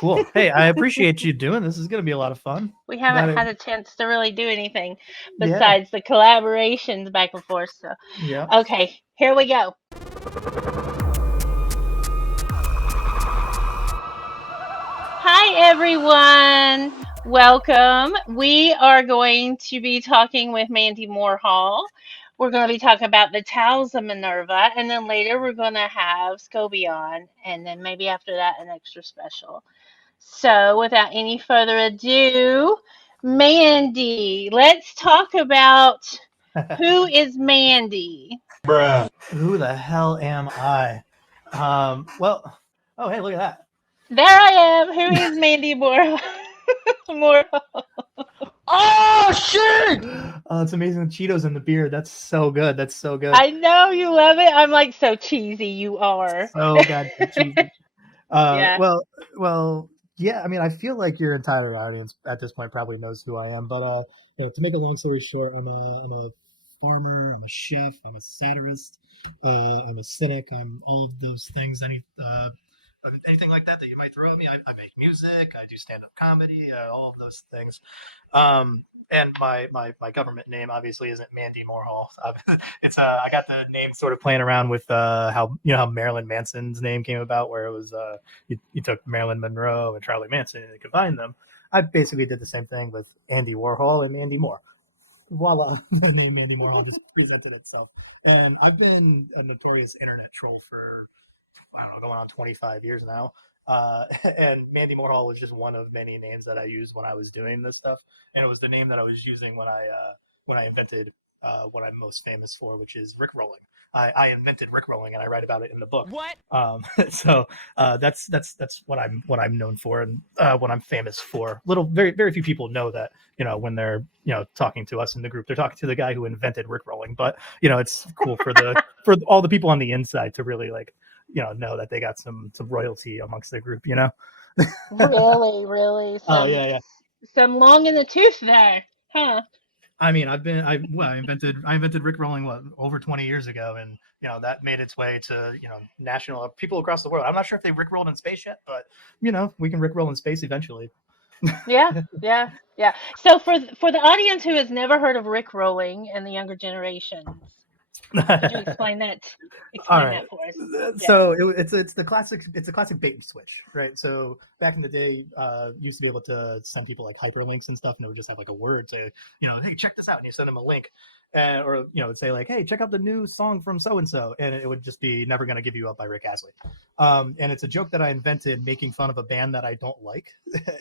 Cool. Hey, I appreciate you doing this. Is going to be a lot of fun. We haven't Glad it, had a chance to really do anything yeah. besides the collaborations back and forth. So, Yeah. okay, here we go. Hi, everyone. Welcome. We are going to be talking with Mandy Moorehol. We're going to be talking about the Towels of Minerva, and then later we're going to have Skobie on, and then maybe after that, an extra special. So, without any further ado, Mandy, let's talk about who is Mandy. Who the hell am I? Well, oh, hey, look at There I am. Who is Mandy Moore? Moore. Oh shit! that. Oh, it's amazing. Cheetos in the beard. That's so good. That's so good. I know you love it. I'm like so cheesy. You are. So goddamn cheesy. Yeah. Well, yeah. I mean, I feel like your entire audience at this point probably knows who I am. But to make a long story short, I'm a farmer. I'm a chef. I'm a satirist. I'm a cynic. I'm all of those things. Anything like that you might throw at me. I make music. I do stand up comedy. All of those things. And my government name obviously isn't Mandy Moorehol. It's I got the name sort of playing around with how how Marilyn Manson's name came about, where it was you took Marilyn Monroe and Charlie Manson and combined them. I basically did the same thing with Andy Warhol and Mandy Moore. Voila, the name Mandy Moorehol just presented itself. And I've been a notorious internet troll for I don't know, going on 25 years now. And Mandy Moorehol was just one of many names that I used when I was doing this stuff, and it was the name that I was using when I invented what I'm most famous for, which is Rickrolling. I invented Rickrolling, and I write about it in the book. What? So that's what I'm known for, and what I'm famous for. Very few people know that when they're talking to us in the group, they're talking to the guy who invented Rickrolling. But it's cool for all the people on the inside to really know that they got some royalty amongst their group. Really, really. Oh yeah. Some long in the tooth there, huh? I mean, I invented Rick Rolling over 20 years ago, and that made its way to national people across the world. I'm not sure if they Rick rolled in space yet, but we can Rick roll in space eventually. Yeah, yeah, yeah. So for the audience who has never heard of Rick rolling and the younger generations, could you All explain right. that for us? Yeah. So it's the classic. It's a classic bait and switch, right? So back in the day, you used to be able to send people like hyperlinks and stuff, and it would just have like a word to, hey, check this out, and you send them a link, and or it'd say like, hey, check out the new song from so and so, and it would just be Never Gonna Give You Up by Rick Astley. And it's a joke that I invented making fun of a band that I don't like,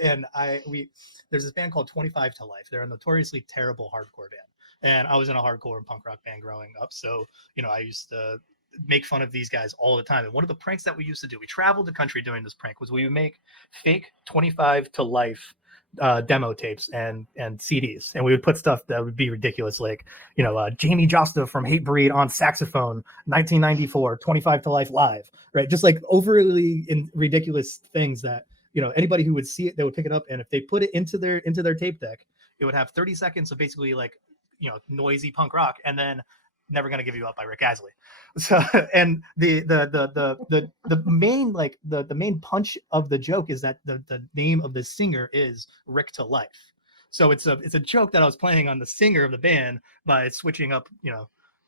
and there's this band called 25 to Life. They're a notoriously terrible hardcore band. And I was in a hardcore punk rock band growing up. So, I used to make fun of these guys all the time. And one of the pranks that we used to do, we traveled the country doing this prank, was we would make fake 25 to Life demo tapes and CDs. And we would put stuff that would be ridiculous, like, Jamie Josta from Hatebreed on saxophone, 1994, 25 to Life live, right? Just like overly ridiculous things that, anybody who would see it, they would pick it up. And if they put it into their tape deck, it would have 30 seconds of basically like, noisy punk rock, and then Never Gonna Give You Up by Rick Astley. So, and the main the main punch of the joke is that the name of the singer is Rick to Life. So it's a joke that I was playing on the singer of the band by switching up,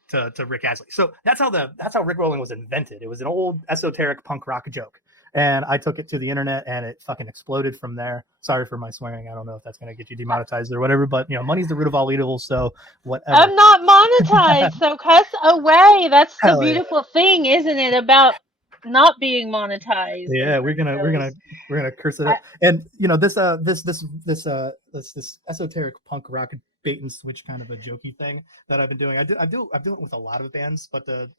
to Rick Astley. So that's how Rick Rolling was invented. It was an old esoteric punk rock joke. And I took it to the internet, and it fucking exploded from there. Sorry for my swearing. I don't know if that's going to get you demonetized or whatever, but money's the root of all evil, so whatever. I'm not monetized, so cuss away. That's the Hell yeah. beautiful thing, isn't it, about not being monetized Yeah, and we're gonna we're really. gonna we're gonna curse it I, up. And this esoteric punk rock bait and switch kind of a jokey thing that I've been doing. I do it with a lot of bands, but the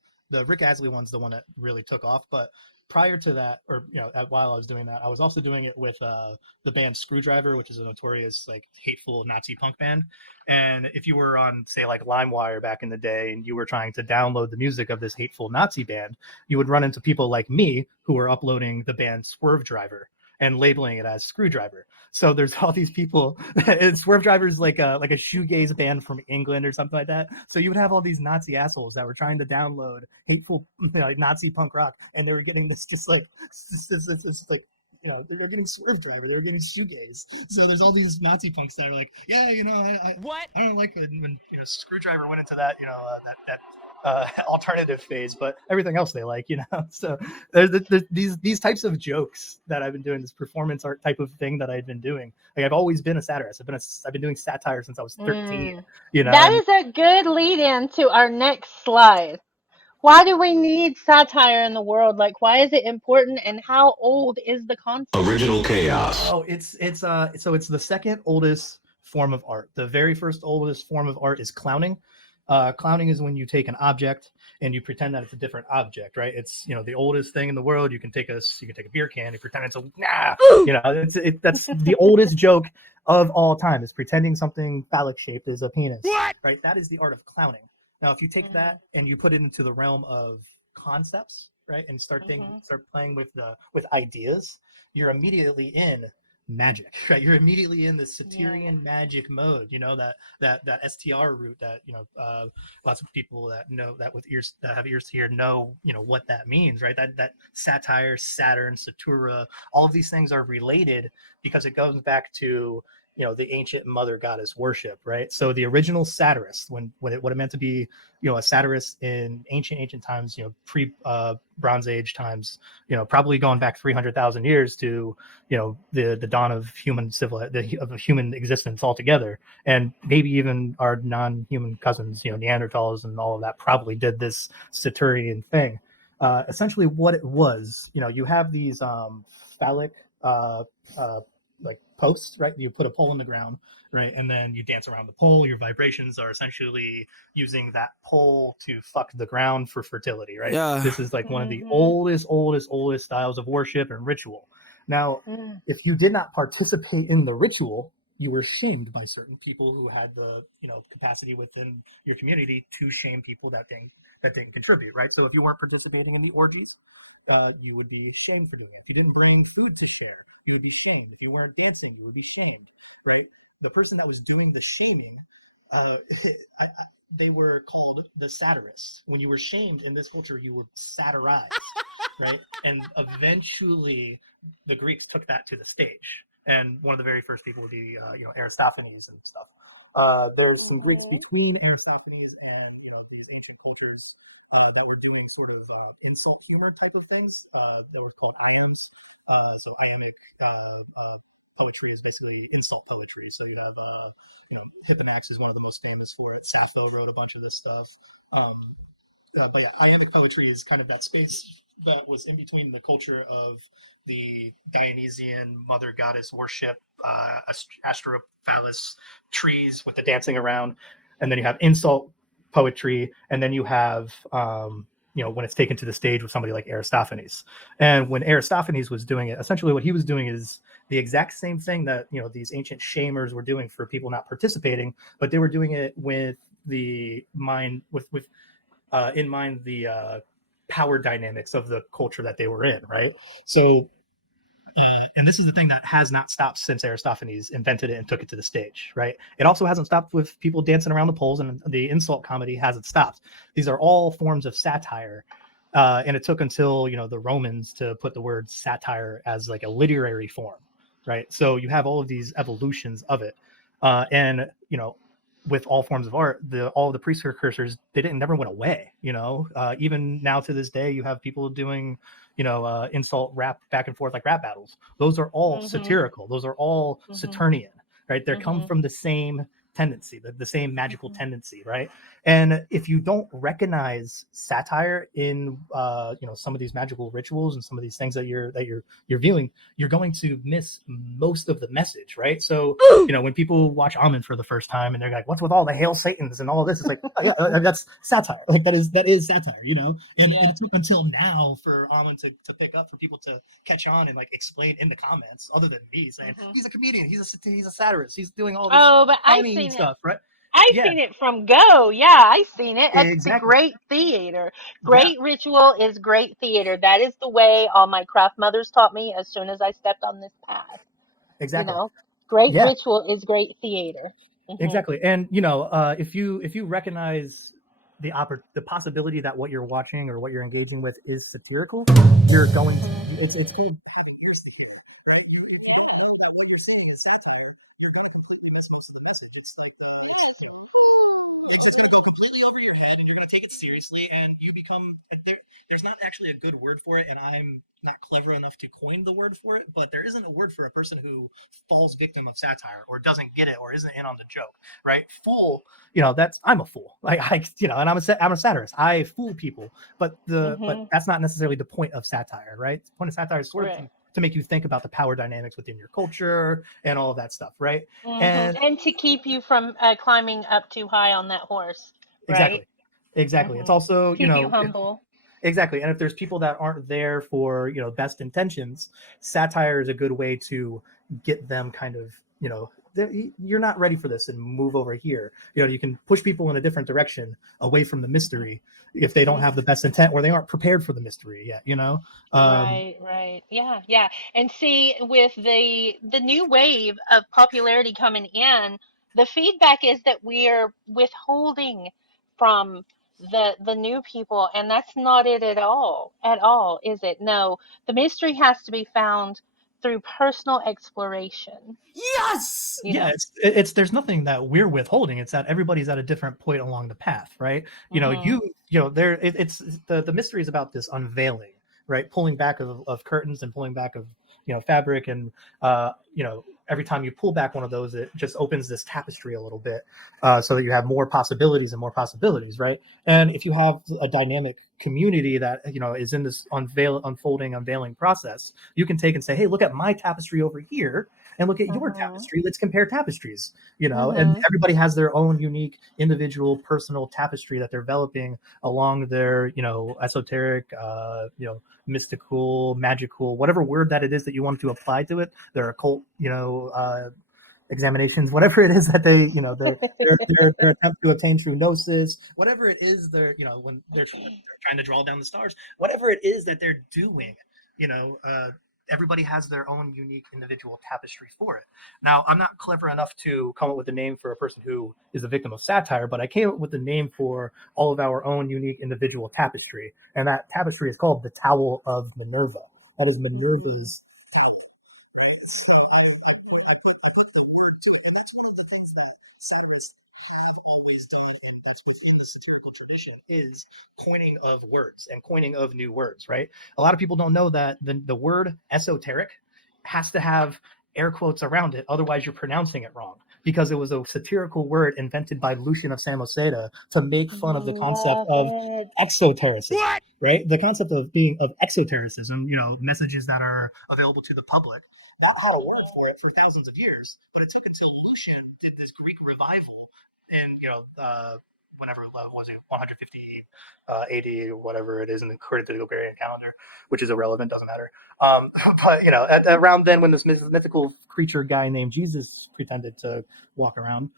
Rick Astley one's the one that really took off. But prior to that, or while I was doing that, I was also doing it with the band Screwdriver, which is a notorious like hateful Nazi punk band. And if you were on, say, like LimeWire back in the day, and you were trying to download the music of this hateful Nazi band, you would run into people like me who were uploading the band Swerve Driver and labeling it as Screwdriver. So there's all these people. And Swerve Driver is like a shoegaze band from England or something like that. So you would have all these Nazi assholes that were trying to download hateful Nazi punk rock, and they were getting this just like this like they're getting Swerve Driver, they're getting shoegaze. So there's all these Nazi punks that are like, yeah, I don't like when Screwdriver went into that alternative phase, but everything else they like. So there's these types of jokes that I've been doing, this performance art type of thing that I've been doing. Like, I've always been a satirist. I've been doing satire since I was 13. That is a good lead in to our next slide. Why do we need satire in the world? Like, why is it important, and how old is the concept? Original chaos. Oh, it's the second oldest form of art. The very first oldest form of art is clowning. Clowning is when you take an object and you pretend that it's a different object, right? It's the oldest thing in the world. You can take a beer can and pretend it's that's the oldest joke of all time, is pretending something phallic shaped is a penis. What? Right? That is the art of clowning. Now, if you take that and you put it into the realm of concepts, right, and start playing with ideas, you're immediately in magic, right? You're immediately in the satirian magic mode. That STR root that lots of people that know that with ears that have ears to hear know what that means, right? That satire, Saturn, Satura, all of these things are related because it goes back to the ancient mother goddess worship, right? So the original satirist, what it meant to be, a satirist in ancient times, pre Bronze Age times, probably going back 300,000 years to, the dawn of human of human existence altogether, and maybe even our non-human cousins, Neanderthals and all of that, probably did this Saturnian thing. Essentially, what it was, you have these phallic like posts, right? You put a pole in the ground, right? And then you dance around the pole. Your vibrations are essentially using that pole to fuck the ground for fertility, right? Yeah. This is like one of the oldest styles of worship and ritual. Now, if you did not participate in the ritual, you were shamed by certain people who had the capacity within your community to shame people that didn't contribute, right? So if you weren't participating in the orgies, you would be shamed for doing it. If you didn't bring food to share, you would be shamed. If you weren't dancing, you would be shamed, right? The person that was doing the shaming, they were called the satirists. When you were shamed in this culture, you were satirized, right? And eventually, the Greeks took that to the stage. And one of the very first people would be, Aristophanes and stuff. There's some Greeks between Aristophanes and these ancient cultures that were doing sort of insult humor type of things that were called iambs. So iambic poetry is basically insult poetry. So you have, Hipponax is one of the most famous for it. Sappho wrote a bunch of this stuff. But yeah, iambic poetry is kind of that space that was in between the culture of the Dionysian mother goddess worship, Astrophallus trees with the dancing around, and then you have insult poetry, and then you have when it's taken to the stage with somebody like Aristophanes. And when Aristophanes was doing it, essentially what he was doing is the exact same thing that these ancient shamers were doing for people not participating, but they were doing it with the mind in mind the power dynamics of the culture that they were in, right? So and this is the thing that has not stopped since Aristophanes invented it and took it to the stage, right? It also hasn't stopped with people dancing around the poles, and the insult comedy hasn't stopped. These are all forms of satire. And it took until, the Romans to put the word satire as like a literary form, right? So you have all of these evolutions of it. And with all forms of art, all of the precursors, they never went away. Even now to this day, you have people doing insult rap back and forth like rap battles. Those are all satirical. Those are all Saturnian, right? They come from the same tendency, the same magical tendency, right? And if you don't recognize satire in some of these magical rituals and some of these things that you're viewing, you're going to miss most of the message, right? So when people watch Amen for the first time and they're like, what's with all the Hail Satans and all of this? It's like, that's satire. Like that is satire, and it took until now for Amen to pick up, for people to catch on and like explain in the comments, other than me saying he's a comedian, he's a satirist, he's doing all this but I've seen stuff, right? I've seen it from go. Yeah, I've seen it. That's Exactly. great theater. Great ritual is great theater. That is the way all my craft mothers taught me as soon as I stepped on this path. Exactly. Great ritual is great theater. Exactly. And if you recognize the possibility that what you're watching or what you're engaging with is satirical, you're going to it's and you become there's not actually a good word for it, and I'm not clever enough to coin the word for it, but there isn't a word for a person who falls victim of satire or doesn't get it or isn't in on the joke, right? Fool, I'm a fool, like and I'm a satirist. I fool people, but that's not necessarily the point of satire, right? The point of satire is sort of to make you think about the power dynamics within your culture and all of that stuff, right? And to keep you from climbing up too high on that horse, right? Exactly. It's also, keep you humble. Exactly. And if there's people that aren't there for, best intentions, satire is a good way to get them kind of, you're not ready for this and move over here. You can push people in a different direction away from the mystery if they don't have the best intent or they aren't prepared for the mystery yet, Right. Yeah. And see, with the new wave of popularity coming in, the feedback is that we're withholding from the new people, and that's not it at all, is it? No, the mystery has to be found through personal exploration. Yes. It's there's nothing that we're withholding. It's that everybody's at a different point along the path, right? It's the mystery is about this unveiling, right? Pulling back of curtains and pulling back of fabric, and every time you pull back one of those, it just opens this tapestry a little bit, so that you have more possibilities and more possibilities, right? And if you have a dynamic community that is in this unveiling process, you can take and say, hey, look at my tapestry over here and look at your tapestry. Let's compare tapestries, and everybody has their own unique individual personal tapestry that they're developing along their esoteric, mystical, magical, whatever word that it is that you want to apply to it, their occult examinations, whatever it is that they their attempt to obtain true gnosis, whatever it is they're when they're trying to draw down the stars, whatever it is that they're doing, everybody has their own unique individual tapestry for it. Now, I'm not clever enough to come up with a name for a person who is a victim of satire, but I came up with a name for all of our own unique individual tapestry, and that tapestry is called the Towel of Minerva. That is Minerva's towel, right? So I put the word to it, and that's one of the things that satirists have always done, and that's within the satirical tradition, is coining of words and coining of new words, right? A lot of people don't know that the word esoteric has to have air quotes around it, otherwise you're pronouncing it wrong, because it was a satirical word invented by Lucian of Samosata to make fun of the concept of exotericism. What? Right? The concept of exotericism, messages that are available to the public, not had a word for it for thousands of years, but it took until Lucian did this Greek revival and whenever was it 158 AD or whatever it is, according to the Gregorian calendar, which is irrelevant, doesn't matter. But around then, when this mythical creature guy named Jesus pretended to walk around,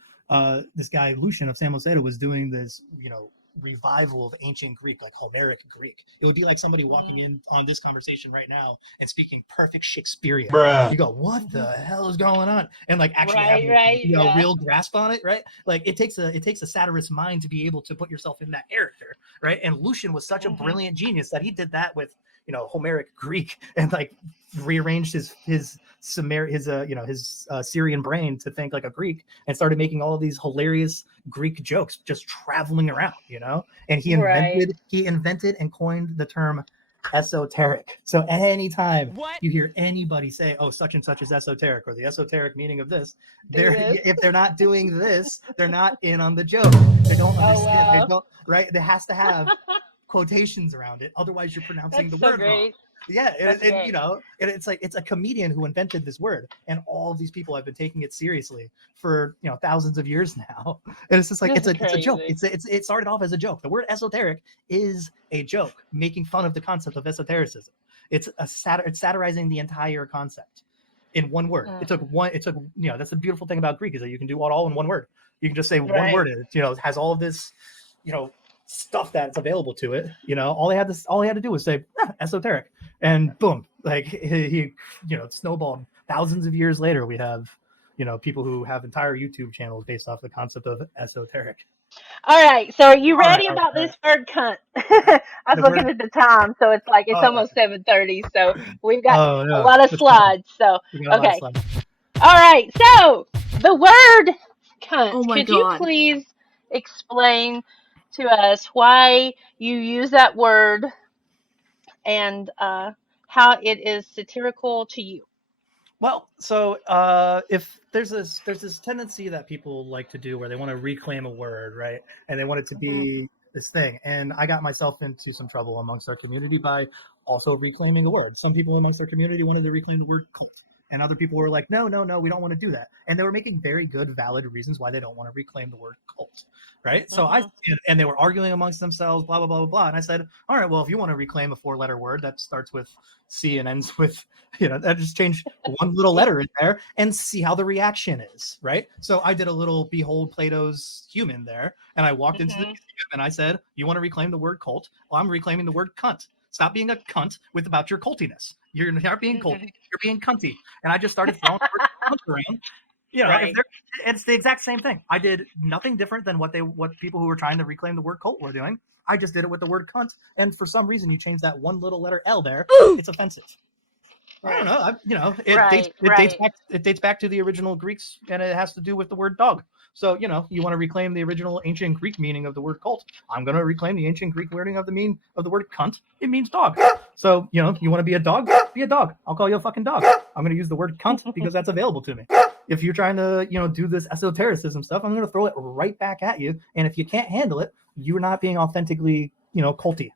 this guy Lucian of Samosata was doing this revival of ancient Greek, like Homeric Greek. It would be like somebody walking in on this conversation right now and speaking perfect Shakespearean. Bruh. You go, what the hell is going on? And like actually having real grasp on it, right? Like it takes a satirist's mind to be able to put yourself in that character, right? And Lucian was such a brilliant genius that he did that with Homeric Greek, and like rearranged his Syrian brain to think like a Greek, and started making all of these hilarious Greek jokes just traveling around, and he invented and coined the term esoteric. So anytime you hear anybody say, oh, such and such is esoteric, or the esoteric meaning of this, if they're not doing this, they're not in on the joke. They don't understand. They don't, right? They has to have quotations around it, otherwise you're pronouncing the word wrong. It's like it's a comedian who invented this word, and all of these people have been taking it seriously for thousands of years now. And it's just like it's a joke. It started off as a joke. The word esoteric is a joke, making fun of the concept of esotericism. It's satirizing the entire concept in one word. It took that's the beautiful thing about Greek, is that you can do it all in one word. You can just say one word, and it has all of this stuff that's available to it. All he had to do was say esoteric, and boom, like he snowballed. Thousands of years later, we have people who have entire YouTube channels based off the concept of esoteric. All right, so are you ready about this word cunt? I was looking at the time, so it's like almost 7:30, so we've got a lot of slides. So okay, all right, so the word cunt. Could you please explain to us why you use that word and how it is satirical to you. Well, so if there's this tendency that people like to do where they want to reclaim a word, right? And they want it to Mhm. be this thing. And I got myself into some trouble amongst our community by also reclaiming a word. Some people amongst our community wanted to reclaim the word cult. And other people were like, no, no, no, we don't want to do that. And they were making very good, valid reasons why they don't want to reclaim the word cult, right? So Mhm. and they were arguing amongst themselves, blah, blah, blah, blah, blah. And I said, all right, well, if you want to reclaim a 4-letter word that starts with C and ends with, that just change one little letter in there and see how the reaction is, right? So I did a little behold Plato's human there, and I walked into the Mhm. museum and I said, you want to reclaim the word cult? Well, I'm reclaiming the word cunt. Stop being a cunt about your cultiness. You're not being culty, you're being cunty. And I just started throwing the word cunt around. If Right. they're, it's the exact same thing. I did nothing different than what people who were trying to reclaim the word cult were doing. I just did it with the word cunt, and for some reason you changed that one little letter L there. It's offensive. I don't Right. know. Right. Right. It dates back to the original Greeks, and it has to do with the word dog. So you want to reclaim the original ancient Greek meaning of the word cult. I'm going to reclaim the ancient Greek wording of the word cunt. It means dog. So you want to be a dog? Be a dog. I'll call you a fucking dog. I'm going to use the word cunt because that's available to me. If you're trying to do this esotericism stuff, I'm going to throw it right back at you. And if you can't handle it, you're not being authentically culty.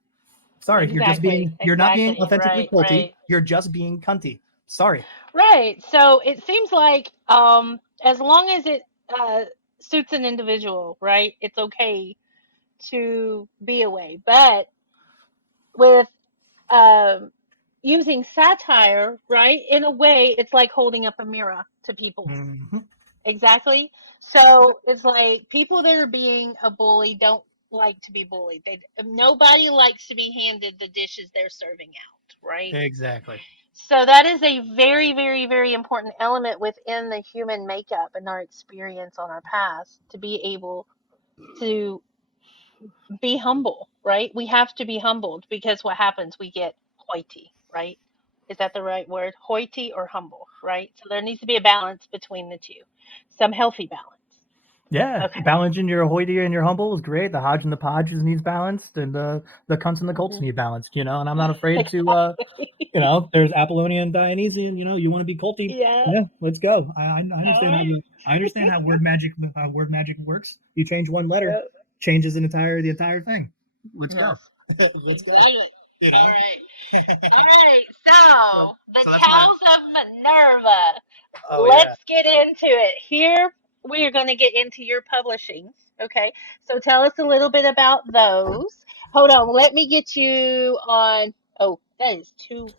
Sorry, Exactly. you're not being Exactly. authentically Right. culty. Right. You're just being cunty. Sorry. Right. So it seems like as long as it uh, suits an individual, right, it's okay to be away. But with um, using satire, right, in a way, it's like holding up a mirror to people. Mm-hmm. Exactly. So it's like people that are being a bully don't like to be bullied. Nobody likes to be handed the dishes they're serving out, right? Exactly. So that is a very, very, very important element within the human makeup and our experience on our past to be able to be humble, right? We have to be humbled because what happens? We get hoity, right? Is that the right word? Hoity or humble, right? So there needs to be a balance between the two, some healthy balance. Yeah, Okay. balancing your hoity and your humble is great. The Hodge and the Podges needs balanced, and the cunts and the cults Hmm. need balanced. And I'm not afraid to. Exactly. There's Apollonian and Dionysian. You want to be culty? Yeah. Yeah, let's go. I All understand right. I understand how word magic works. You change one letter, Yep. changes the entire thing. Let's go. Yes. Let's go. Exactly. You All know. right. All right. So the So that's my. Towels of Minerva. Oh yeah. Let's get into it. Here we are going to get into your publishings. Okay. So tell us a little bit about those. Hold on. Let me get you on. Oh, that is too.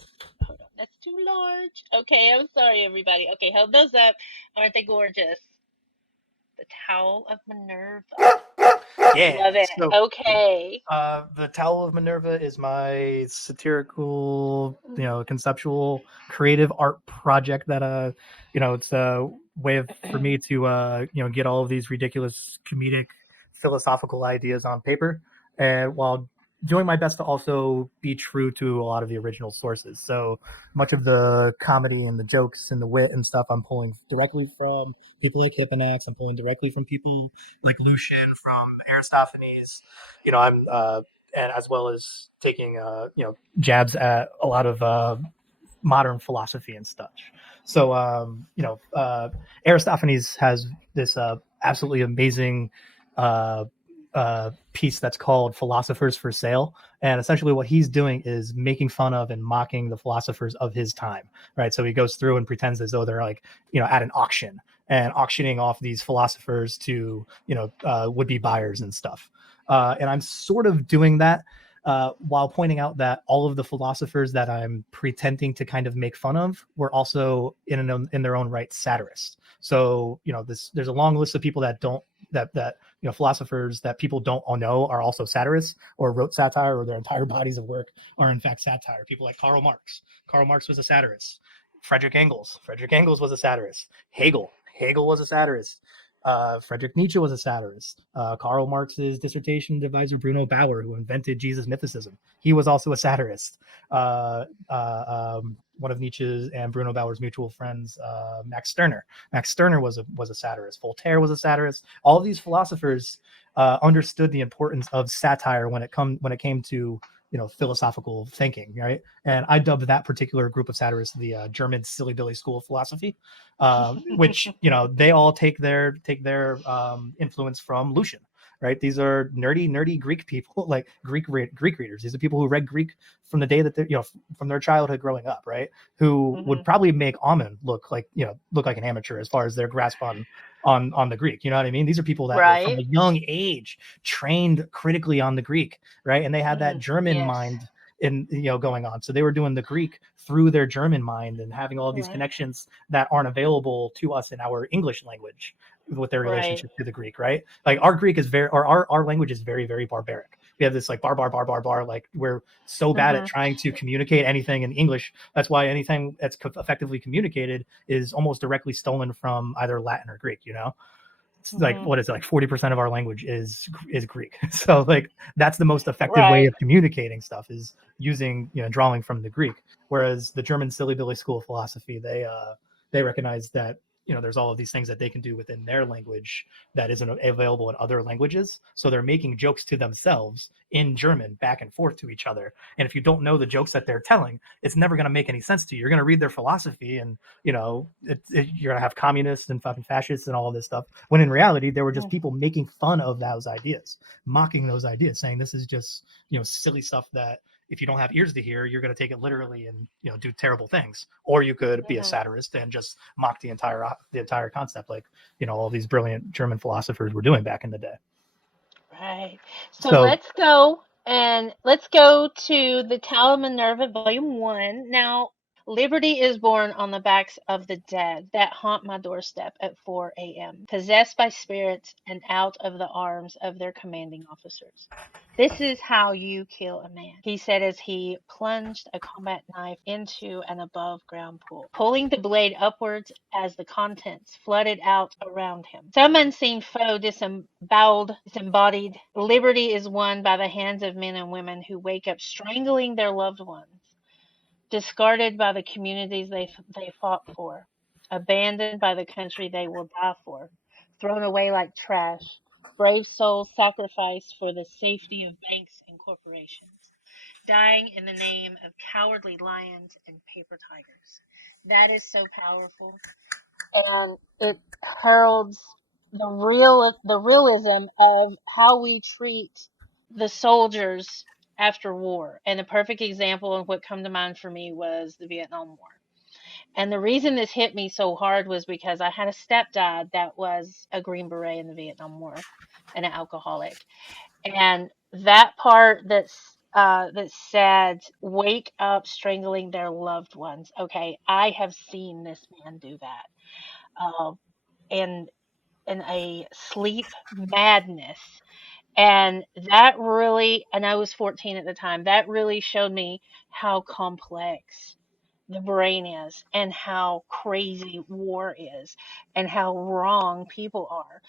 Hold on. That's too large. Okay. I'm sorry, everybody. Okay. Hold those up. Aren't they gorgeous? The Towel of Minerva. Yeah. Love it. So Okay. the Towel of Minerva is my satirical, conceptual, creative art project that it's a way for me to get all of these ridiculous comedic philosophical ideas on paper, and while doing my best to also be true to a lot of the original sources. So much of the comedy and the jokes and the wit and stuff I'm pulling directly from people like Hipponax. I'm pulling directly from people like Lucian, from Aristophanes. I'm and as well as taking jabs at a lot of modern philosophy and such. So Aristophanes has this absolutely amazing uh, piece that's called "Philosophers for Sale," and essentially what he's doing is making fun of and mocking the philosophers of his time. Right, so he goes through and pretends as though they're like at an auction and auctioning off these philosophers to would-be buyers and stuff. And I'm sort of doing that while pointing out that all of the philosophers that I'm pretending to kind of make fun of were also in their own right satirists. So there's a long list of people that don't that philosophers that people don't all know are also satirists or wrote satire, or their entire bodies of work are in fact satire. People like Karl Marx. Karl Marx was a satirist. Frederick Engels was a satirist. Hegel was a satirist. Friedrich Nietzsche was a satirist. Karl Marx's dissertation advisor Bruno Bauer, who invented Jesus mythicism, he was also a satirist. One of Nietzsche's and Bruno Bauer's mutual friends, Max Stirner. Max Stirner was a satirist. Voltaire was a satirist. All of these philosophers understood the importance of satire when it came to philosophical thinking, right? And I dubbed that particular group of satirists the German silly billy school of philosophy, which they all take their influence from Lucian, right? These are nerdy Greek people, like Greek readers. These are people who read Greek from the day that they're from their childhood growing up, right? Who would probably make Amen look like an amateur as far as their grasp on the Greek. You know what I mean? These are people that were from a young age trained critically on the Greek, right? And they had that German mind going on. So they were doing the Greek through their German mind and having all of these connections that aren't available to us in our English language with their relationship to the Greek, right? Like our Greek is our language is very, very barbaric. We have this like bar, like we're so bad at trying to communicate anything in English. That's why anything that's effectively communicated is almost directly stolen from either Latin or Greek, It's like, what is it, like 40% of our language is Greek. So like that's the most effective way of communicating stuff is using, drawing from the Greek. Whereas the German silly billy school of philosophy, they recognize that there's all of these things that they can do within their language that isn't available in other languages. So they're making jokes to themselves in German back and forth to each other. And if you don't know the jokes that they're telling, it's never going to make any sense to you. You're going to read their philosophy and, you're going to have communists and fucking fascists and all of this stuff. When in reality, there were just people making fun of those ideas, mocking those ideas, saying this is just, silly stuff that if you don't have ears to hear, you're going to take it literally and do terrible things. Or you could be a satirist and just mock the entire concept, like all these brilliant German philosophers were doing back in the day. Right. So let's go to the Towel of Minerva, Volume 1. Now, liberty is born on the backs of the dead that haunt my doorstep at 4 a.m., possessed by spirits and out of the arms of their commanding officers. This is how you kill a man, he said as he plunged a combat knife into an above-ground pool, pulling the blade upwards as the contents flooded out around him. Some unseen foe disembodied. Liberty is won by the hands of men and women who wake up strangling their loved ones, discarded by the communities they fought for, abandoned by the country they will die for, thrown away like trash. Brave souls sacrificed for the safety of banks and corporations, dying in the name of cowardly lions and paper tigers. That is so powerful, and it heralds the realism of how we treat the soldiers after war. And a perfect example of what come to mind for me was the Vietnam War. And the reason this hit me so hard was because I had a stepdad that was a Green Beret in the Vietnam War and an alcoholic. And that part that said, wake up strangling their loved ones. Okay, I have seen this man do that. In a sleep madness. And that really, and I was 14 at the time, that really showed me how complex the brain is and how crazy war is and how wrong people are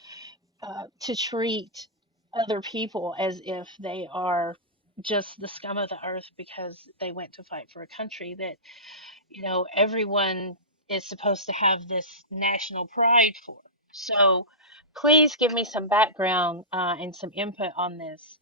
to treat other people as if they are just the scum of the earth because they went to fight for a country that, everyone is supposed to have this national pride for. So please give me some background and some input on this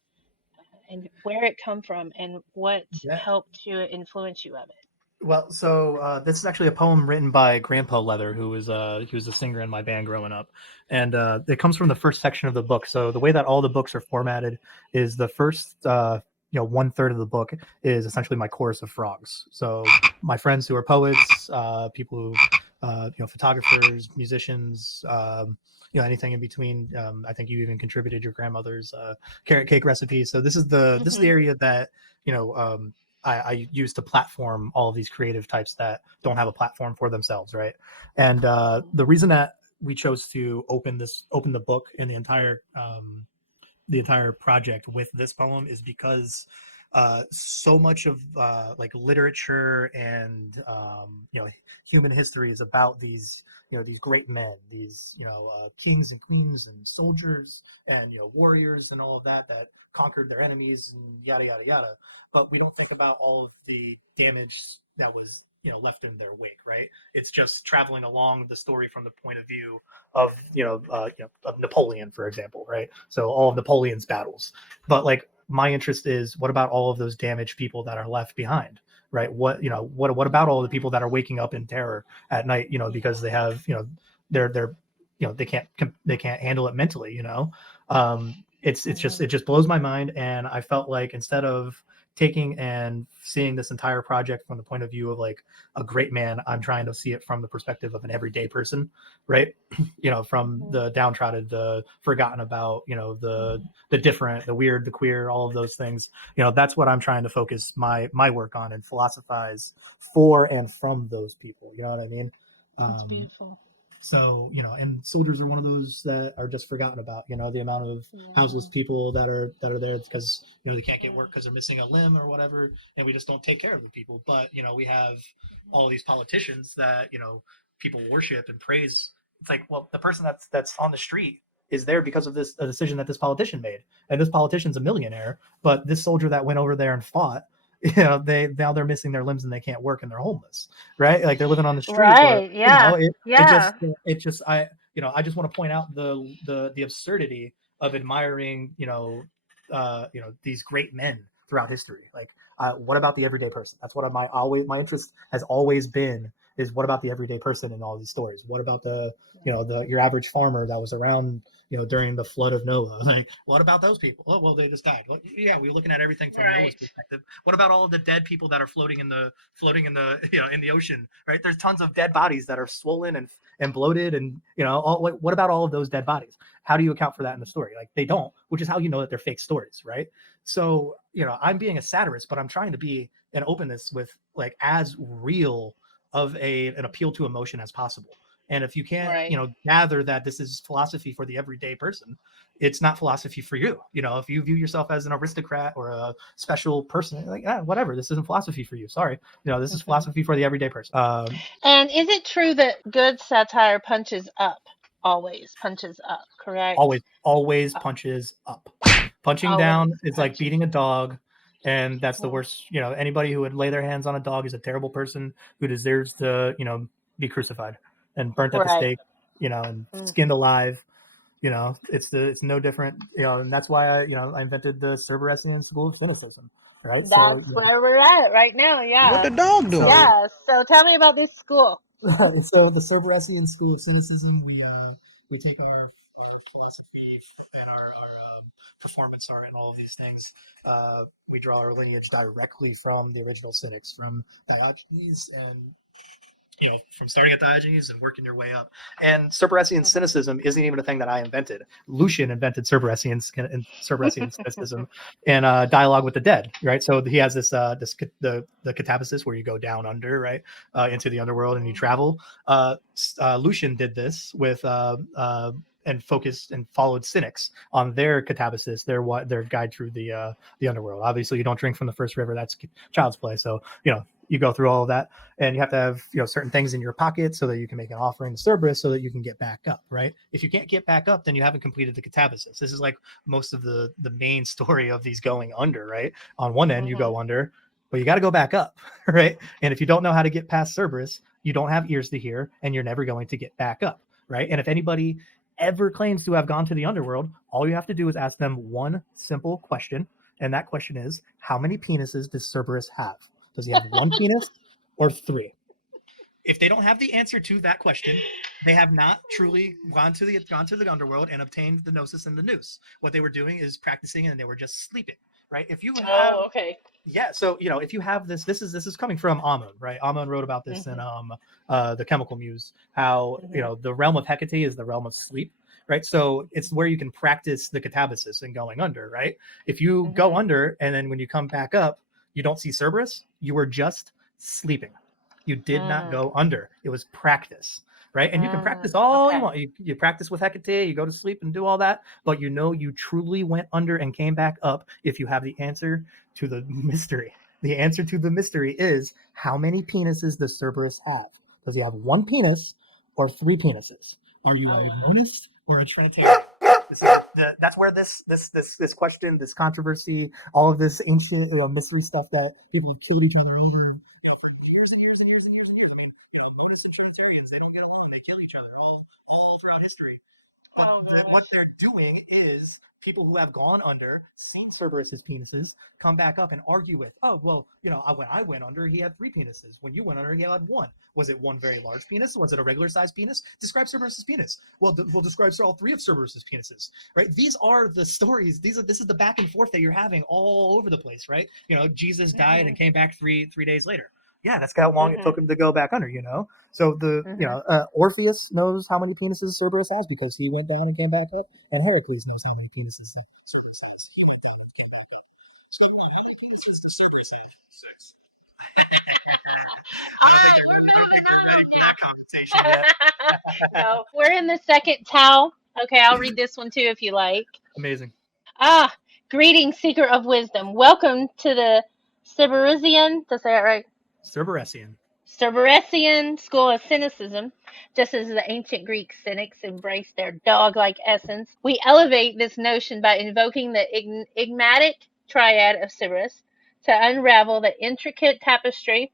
and where it come from and what helped to influence you of it. Well, so this is actually a poem written by Grandpa Leather, who was he was a singer in my band growing up, and it comes from the first section of the book. So the way that all the books are formatted is the first 1/3 of the book is essentially my chorus of frogs. So my friends who are poets, people who photographers, musicians, anything in between. I think you even contributed your grandmother's carrot cake recipe. So this is the area that I use to platform all of these creative types that don't have a platform for themselves, right? And the reason that we chose to open the book and the entire project with this poem is because so much of like literature and human history is about these these great men, these kings and queens and soldiers and warriors and all of that conquered their enemies and yada yada yada. But we don't think about all of the damage that was left in their wake, right? It's just traveling along the story from the point of view of of Napoleon, for example, right? So all of Napoleon's battles. But like my interest is, what about all of those damaged people that are left behind, right? What about all the people that are waking up in terror at night, because they have they're they can't handle it mentally, it just blows my mind. And I felt like, instead of taking and seeing this entire project from the point of view of like a great man, I'm trying to see it from the perspective of an everyday person, right? From the downtrodden, the forgotten about, the different, the weird, the queer, all of those things. That's what I'm trying to focus my work on and philosophize for and from those people. You know what I mean? That's beautiful. So, and soldiers are one of those that are just forgotten about, the amount of houseless people that are there because, they can't get work because they're missing a limb or whatever. And we just don't take care of the people. But, we have all these politicians that, people worship and praise. It's like, well, the person that's on the street is there because of a decision that this politician made. And this politician's a millionaire, but this soldier that went over there and fought, they're missing their limbs and they can't work and they're homeless, right? Like they're living on the street. Right. Or, Yeah. it just I just want to point out the absurdity of admiring these great men throughout history. Like what about the everyday person? That's what my interest has always been, is what about the everyday person in all these stories? What about your average farmer that was around during the flood of Noah? Like, what about those people? Oh, well, they just died. Well, yeah, we're looking at everything from Noah's perspective. What about all of the dead people that are floating in the in the ocean, right? There's tons of dead bodies that are swollen and bloated, and what about all of those dead bodies? How do you account for that in the story? Like, they don't, which is how you know that they're fake stories, right? So I'm being a satirist, but I'm trying to be an openness with like as real of an appeal to emotion as possible. And if you can't, gather that this is philosophy for the everyday person, it's not philosophy for you. If you view yourself as an aristocrat or a special person, like, whatever, this isn't philosophy for you. Sorry. This is philosophy for the everyday person. And is it true that good satire punches up? Always punches up, correct? Always punches up. Punching down is like beating a dog. And that's the worst. Anybody who would lay their hands on a dog is a terrible person who deserves to, be crucified and burnt at the stake, and skinned alive. It's no different. And that's why I invented the Cerberesian school of cynicism. Right. That's where we're at right now. Yeah. What the dog doing? Yeah. So tell me about this school. So the Cerberesian school of cynicism, we take our philosophy and our performance art and all of these things. We draw our lineage directly from the original cynics, from Diogenes, and from starting at Diogenes and working your way up. And Cerberesian cynicism isn't even a thing that I invented. Lucian invented Cerberesian cynicism in Dialogue with the Dead, right? So he has the catabasis where you go down under, right, into the underworld and you travel. Lucian did this with and focused and followed cynics on their catabasis, their guide through the underworld. Obviously, you don't drink from the first river; that's child's play. So you go through all of that, and you have to have certain things in your pocket so that you can make an offering to Cerberus so that you can get back up, right? If you can't get back up, then you haven't completed the catabasis. This is like most of the main story of these going under, right? On one end, you go under, but you got to go back up, right? And if you don't know how to get past Cerberus, you don't have ears to hear, and you're never going to get back up, right? And if anybody ever claims to have gone to the underworld, all you have to do is ask them one simple question, and that question is, how many penises does Cerberus have? Does he have one penis or three? If they don't have the answer to that question, they have not truly gone to the underworld and obtained the gnosis and the nous. What they were doing is practicing, and they were just sleeping, right? If you have, yeah. So if you have this is coming from Amun, right? Amun wrote about this in the Chemical Muse, how the realm of Hecate is the realm of sleep, right? So it's where you can practice the catabasis and going under, right? If you go under and then when you come back up, you don't see Cerberus, you were just sleeping. You did not go under. It was practice. right? And you can practice all Okay. you want. You practice with Hecate, you go to sleep and do all that, but you truly went under and came back up if you have the answer to the mystery. The answer to the mystery is, how many penises does Cerberus have? Does he have one penis or three penises? Are you a monist or a Trinitarian? That's where this question, this controversy, all of this ancient mystery stuff that people have killed each other over for years and years and years and years and years. I mean, monists and Trinitarians, they don't get along. They kill each other all throughout history. But what they're doing is people who have gone under, seen Cerberus's penises, come back up and argue with, oh, well, when I went under, he had three penises. When you went under, he had one. Was it one very large penis? Was it a regular sized penis? Describe Cerberus's penis. Well, we'll describe all three of Cerberus's penises, right? These are the stories. This is the back and forth that you're having all over the place, right? Jesus died and came back three days later. Yeah, that's how long it took him to go back under, So Orpheus knows how many penises Cerberus has because he went down and came back up, and Heracles knows how many penises Cerberus has. Cerberus had 6. No, we're in the second towel. Okay, I'll read this one too if you like. Amazing. Greetings, seeker of wisdom. Welcome to the Cerberisian, to say it right? Cerberesian School of cynicism. Just as the ancient Greek cynics embraced their dog-like essence, we elevate this notion by invoking the enigmatic triad of Cerberus to unravel the intricate tapestry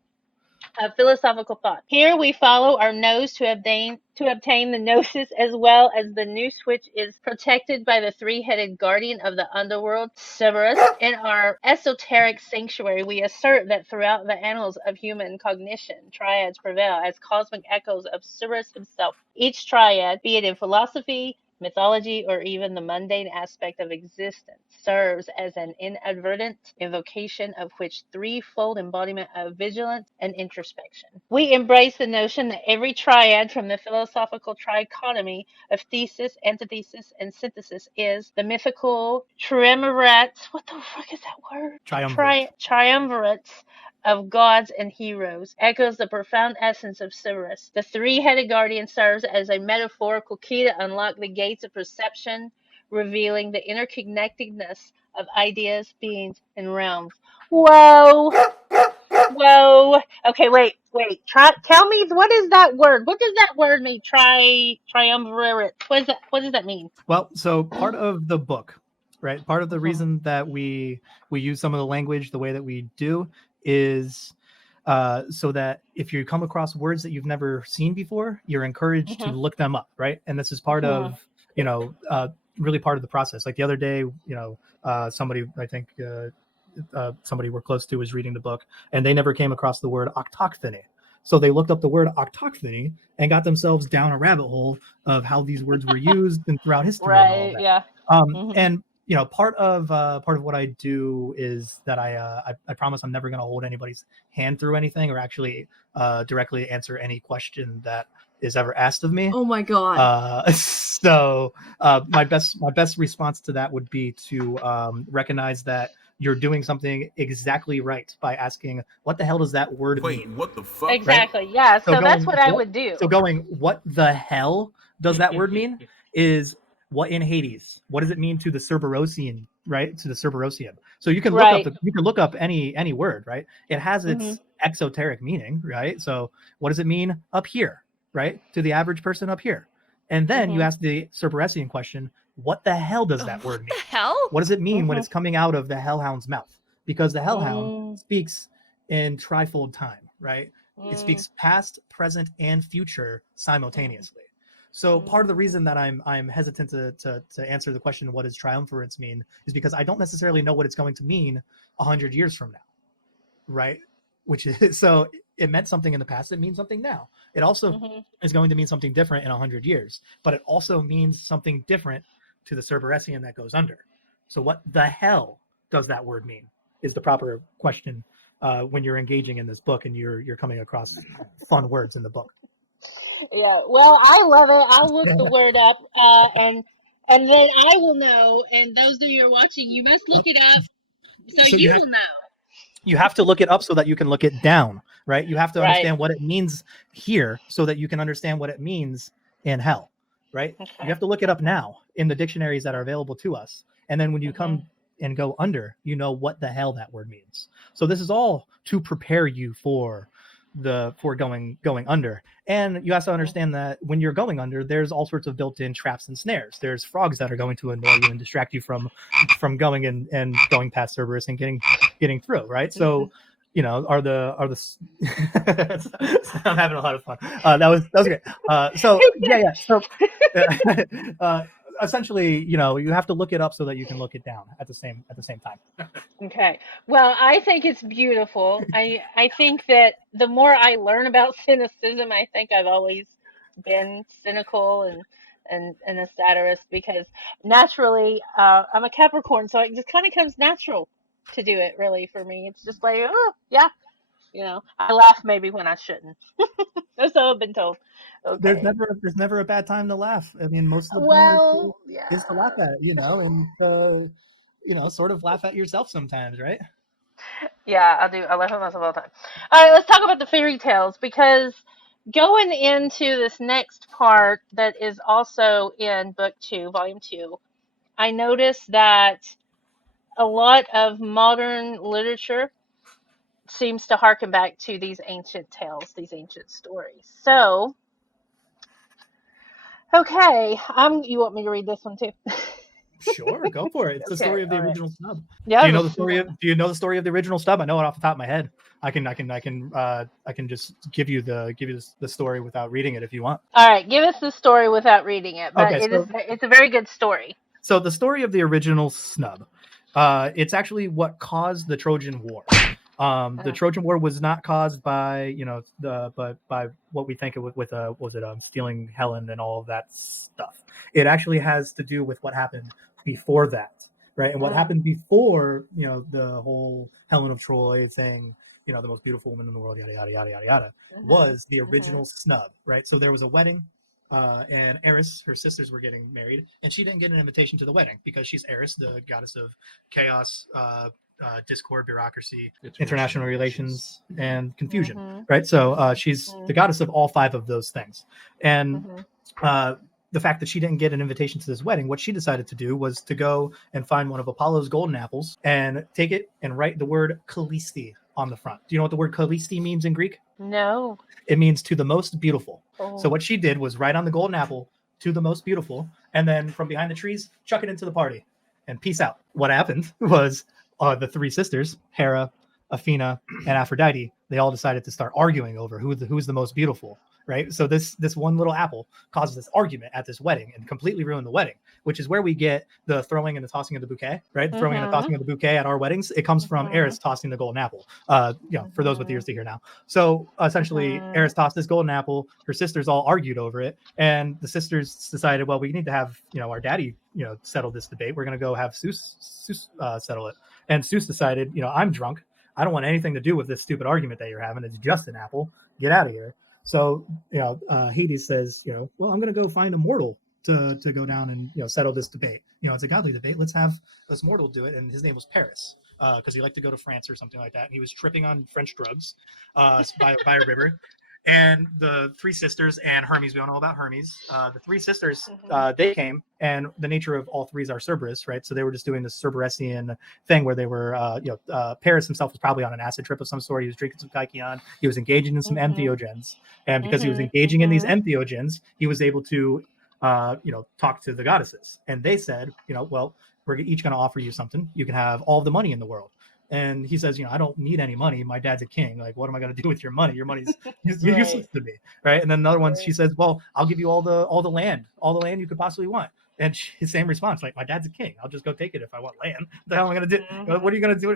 of philosophical thought. Here we follow our nose to obtain the gnosis, as well as the noose, which is protected by the three-headed guardian of the underworld, Cerberus. In our esoteric sanctuary, we assert that throughout the annals of human cognition, triads prevail as cosmic echoes of Cerberus himself. Each triad, be it in philosophy, mythology, or even the mundane aspect of existence, serves as an inadvertent invocation of which threefold embodiment of vigilance and introspection. We embrace the notion that every triad, from the philosophical trichotomy of thesis, antithesis, and synthesis, is the mythical triumvirate. What the fuck is that word? Triumvirate of gods and heroes, echoes the profound essence of Cerberus. The three-headed guardian serves as a metaphorical key to unlock the gates of perception, revealing the interconnectedness of ideas, beings, and realms. Whoa! Okay, wait. Tell me, what is that word? What does that word mean? Triumvirate. What does that mean? Well, so part of the book, right? Part of the reason that we use some of the language the way that we do is so that if you come across words that you've never seen before, you're encouraged to look them up, right? And this is part of, really part of the process. Like the other day, somebody, I think somebody we're close to was reading the book, and they never came across the word octophony. So they looked up the word octophony and got themselves down a rabbit hole of how these words were used and throughout history. Right. And all that. Yeah. And part of what I do is that I promise I'm never going to hold anybody's hand through anything or actually directly answer any question that is ever asked of me. Oh my god. So my best response to that would be to recognize that you're doing something exactly right by asking, what the hell does that word mean? What the fuck? Exactly. Right? Yeah. So that's what I would do. So going, what the hell does that word mean? Is what in Hades? What does it mean to the Cerberosian, right? To the Cerberosian. So you can look up any word, right? It has its exoteric meaning, right? So what does it mean up here, right? To the average person up here. And then you ask the Cerberosian question, what the hell does that word mean? What the hell? What does it mean when it's coming out of the hellhound's mouth? Because the hellhound speaks in trifold time, right? It speaks past, present, and future simultaneously. So part of the reason that I'm hesitant to answer the question, what does triumvirate mean, is because I don't necessarily know what it's going to mean 100 years from now, right? Which is, so it meant something in the past, it means something now. It also is going to mean something different in 100 years, but it also means something different to the Cerberesian that goes under. So what the hell does that word mean is the proper question when you're engaging in this book and you're coming across fun words in the book. Yeah, well, I love it. I'll look the word up, and then I will know. And those of you who are watching, you must look it up so you will know. You have to look it up so that you can look it down, right? You have to Right. understand what it means here so that you can understand what it means in hell, right? Okay. You have to look it up now in the dictionaries that are available to us. And then when you come and go under, you know what the hell that word means. So this is all to prepare you for going under. And you have to understand that when you're going under, there's all sorts of built-in traps and snares. There's frogs that are going to annoy you and distract you from going and going past Cerberus and getting through, right? So you know, are the I'm having a lot of fun. That was great. So So essentially, you know, you have to look it up so that you can look it down at the same time. Okay. Well, I think it's beautiful. I think that the more I learn about cynicism, I think I've always been cynical and a satirist because naturally, I'm a Capricorn, so it just kind of comes natural to do it. Really, for me, it's just like, oh yeah, I laugh maybe when I shouldn't. That's all I've been told. There's Okay. never a bad time to laugh. I mean, most of the point Well, is to laugh yeah. at, you know, and sort of laugh at yourself sometimes, right? Yeah, I do. I laugh at myself all the time. All right, let's talk about the fairy tales because going into this next part that is also in book 2, volume 2, I noticed that a lot of modern literature seems to harken back to these ancient tales, these ancient stories. So, okay, you want me to read this one too? Sure, go for it. It's the Okay, story of the all right. original snub. Yeah, Do you know the story of the original snub? I know it off the top of my head. I can just give you the story without reading it if you want. all right, give us the story without reading it, but Okay, it's a very good story. so the story of the original snub, it's actually what caused the Trojan War. The Trojan War was not caused by by what we think of with stealing Helen and all of that stuff. It actually has to do with what happened before that, right? And what happened before the whole Helen of Troy thing, the most beautiful woman in the world, yada yada yada yada yada, was the original snub, right? So there was a wedding. And Eris, her sisters were getting married, and she didn't get an invitation to the wedding because she's Eris, the goddess of chaos, discord, bureaucracy, international relations, and confusion. Right. So she's the goddess of all 5 of those things, and the fact that she didn't get an invitation to this wedding, what she decided to do was to go and find one of Apollo's golden apples and take it and write the word Kallisti on the front. Do you know what the word Kallisti means in Greek? No. It means to the most beautiful. Oh. So what she did was write on the golden apple to the most beautiful, and then from behind the trees, chuck it into the party and peace out. What happened was the 3 sisters, Hera, Athena, and Aphrodite, they all decided to start arguing over who's the most beautiful, right? So this one little apple causes this argument at this wedding and completely ruined the wedding, which is where we get the throwing and the tossing of the bouquet, right? The throwing and the tossing of the bouquet at our weddings. It comes from Eris tossing the golden apple. For those with ears to hear now. So essentially, Eris tossed this golden apple. Her sisters all argued over it, and the sisters decided, well, we need to have our daddy settle this debate. We're going to go have Zeus settle it. And Zeus decided, I'm drunk. I don't want anything to do with this stupid argument that you're having. It's just an apple. Get out of here. So, Hades says, well, I'm going to go find a mortal to go down and, settle this debate. It's a godly debate. Let's have this mortal do it. And his name was Paris because he liked to go to France or something like that. And he was tripping on French drugs by a river. And the 3 sisters and Hermes, we all know about Hermes. The 3 sisters, they came, and the nature of all 3s are Cerberus, right? So they were just doing this Cerberesian thing where they were, Paris himself was probably on an acid trip of some sort. He was drinking some kykeon. He was engaging in some entheogens. And because he was engaging in these entheogens, he was able to, talk to the goddesses. And they said, well, we're each going to offer you something. You can have all the money in the world. And he says, I don't need any money. My dad's a king. Like, what am I going to do with your money? Your money's useless to me, right? And then another one, she says, well, I'll give you all the land you could possibly want. And his same response, like, my dad's a king. I'll just go take it if I want land. What the hell am I going to do? What are you going to do?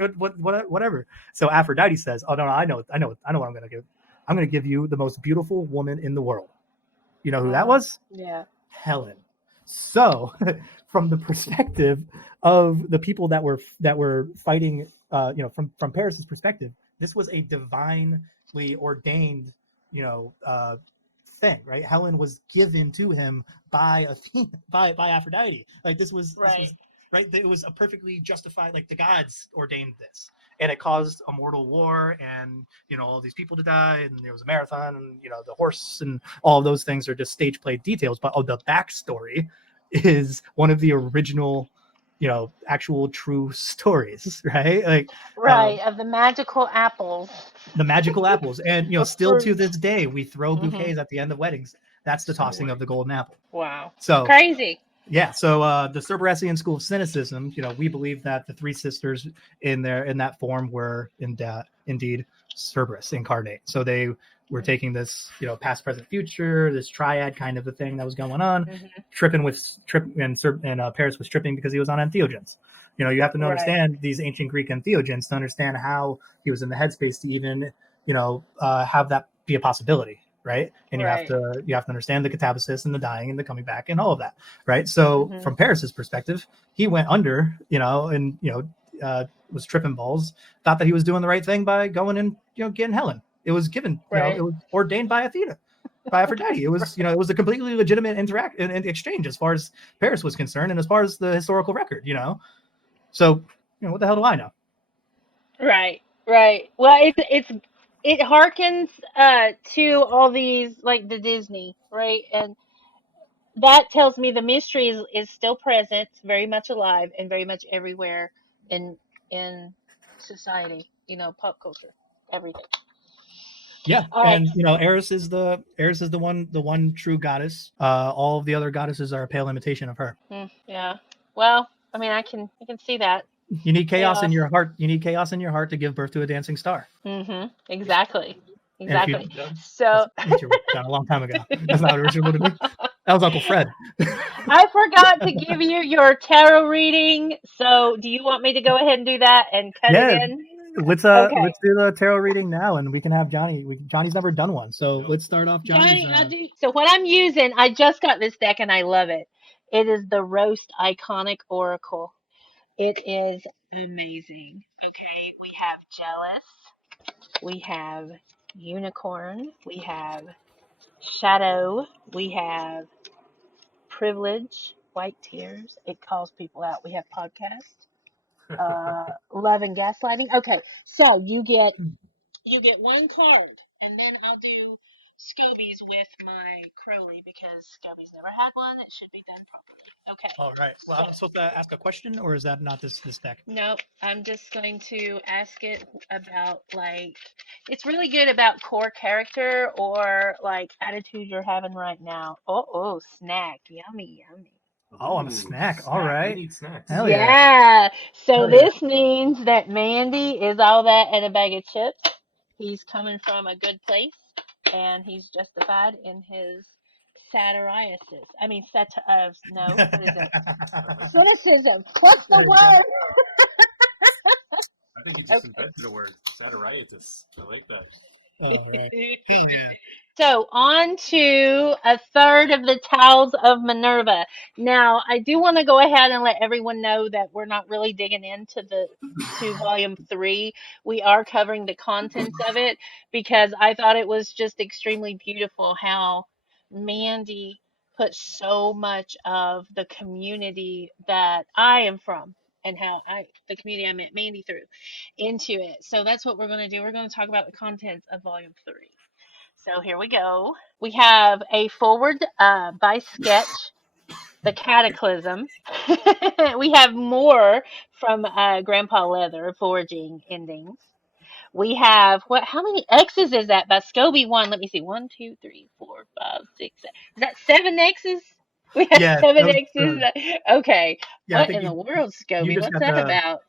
Whatever. So Aphrodite says, oh no, I know what I'm going to give. I'm going to give you the most beautiful woman in the world. You know who that was? Yeah. Helen. So, from the perspective of the people that were fighting, from Paris's perspective, this was a divinely ordained, thing, right? Helen was given to him by Athena, by Aphrodite. Like this was right? It was a perfectly justified, like the gods ordained this, and it caused a mortal war, and all these people to die, and there was a marathon, and the horse and all of those things are just stage played details. But the backstory is one of the original, actual true stories, right? Like Right, of the magical apples. the magical apples, and Of still to fruit. this day we throw Mhm. bouquets at the end of weddings. That's the tossing of the golden apple. Wow. So Crazy. yeah, so the Cerberasian school of cynicism, we believe that the three sisters in that form were indeed Cerberus incarnate. So they were taking this, past, present, future, this triad kind of a thing that was going on. Paris was tripping because he was on entheogens. You have to understand these ancient Greek entheogens to understand how he was in the headspace to even, have that be a possibility. Right. And you have to understand the catabasis and the dying and the coming back and all of that. Right. So from Paris's perspective, he went under, and, was tripping balls, thought that he was doing the right thing by going and, getting Helen. It was given, it was ordained by Athena, by Aphrodite. It was, it was a completely legitimate exchange as far as Paris was concerned and as far as the historical record, So, what the hell do I know? Right. Well, it harkens to all these, like the Disney, right? And that tells me the mystery is still present, very much alive, and very much everywhere in society, pop culture, everything. Yeah, All right. and Eris is the one true goddess. All of the other goddesses are a pale imitation of her. Yeah. Well, I mean, I can see that. You need chaos in your heart. You need chaos in your heart to give birth to a dancing star. Exactly. So Richard done a long time ago. That's not what Richard would have been. That was Uncle Fred. I forgot to give you your tarot reading. So, do you want me to go ahead and do that and cut it in? Let's do the tarot reading now, and we can have Johnny. Johnny's never done one, so let's start off. Johnny, So what I'm using, I just got this deck and I love it. It is the Roast Iconic Oracle. It is amazing. Okay, we have Jealous, we have Unicorn, we have Shadow, we have Privilege, White Tears. It calls people out. We have Podcast, Love and Gaslighting. Okay, so you get one card, and then I'll do Scobies with my Crowley because Scobie's never had one. It should be done properly. Okay. All right. Well, I'm supposed to ask a question, or is that not this deck? Nope. I'm just going to ask it about, like, it's really good about core character or like attitude you're having right now. Oh, snack. Yummy. Oh, I'm a snack. All right. We need snacks. Hell Yeah. So Hell this means that Mandy is all that and a bag of chips. He's coming from a good place, and he's justified in his satiriasis. I mean, no, what is it? Cynicism. What's the word? I think we just invented the word satiritis. I like that. So on to a third of the Towels of Minerva. Now, I do want to go ahead and let everyone know that we're not really digging into volume 3. We are covering the contents of it because I thought it was just extremely beautiful how Mandy put so much of the community that I am from and how the community I met Mandy through into it. So that's what we're going to do. We're going to talk about the contents of volume 3. So here we go. We have a forward by Sketch, The Cataclysm. We have more from Grandpa Leather, Foraging Endings. We have, how many X's is that by Skobie 1? Let me see. 1, 2, 3, 4, 5, 6, 7. Is that 7 X's? We have 7 X's. Okay. Yeah, what in the world, Skobie? What's that about?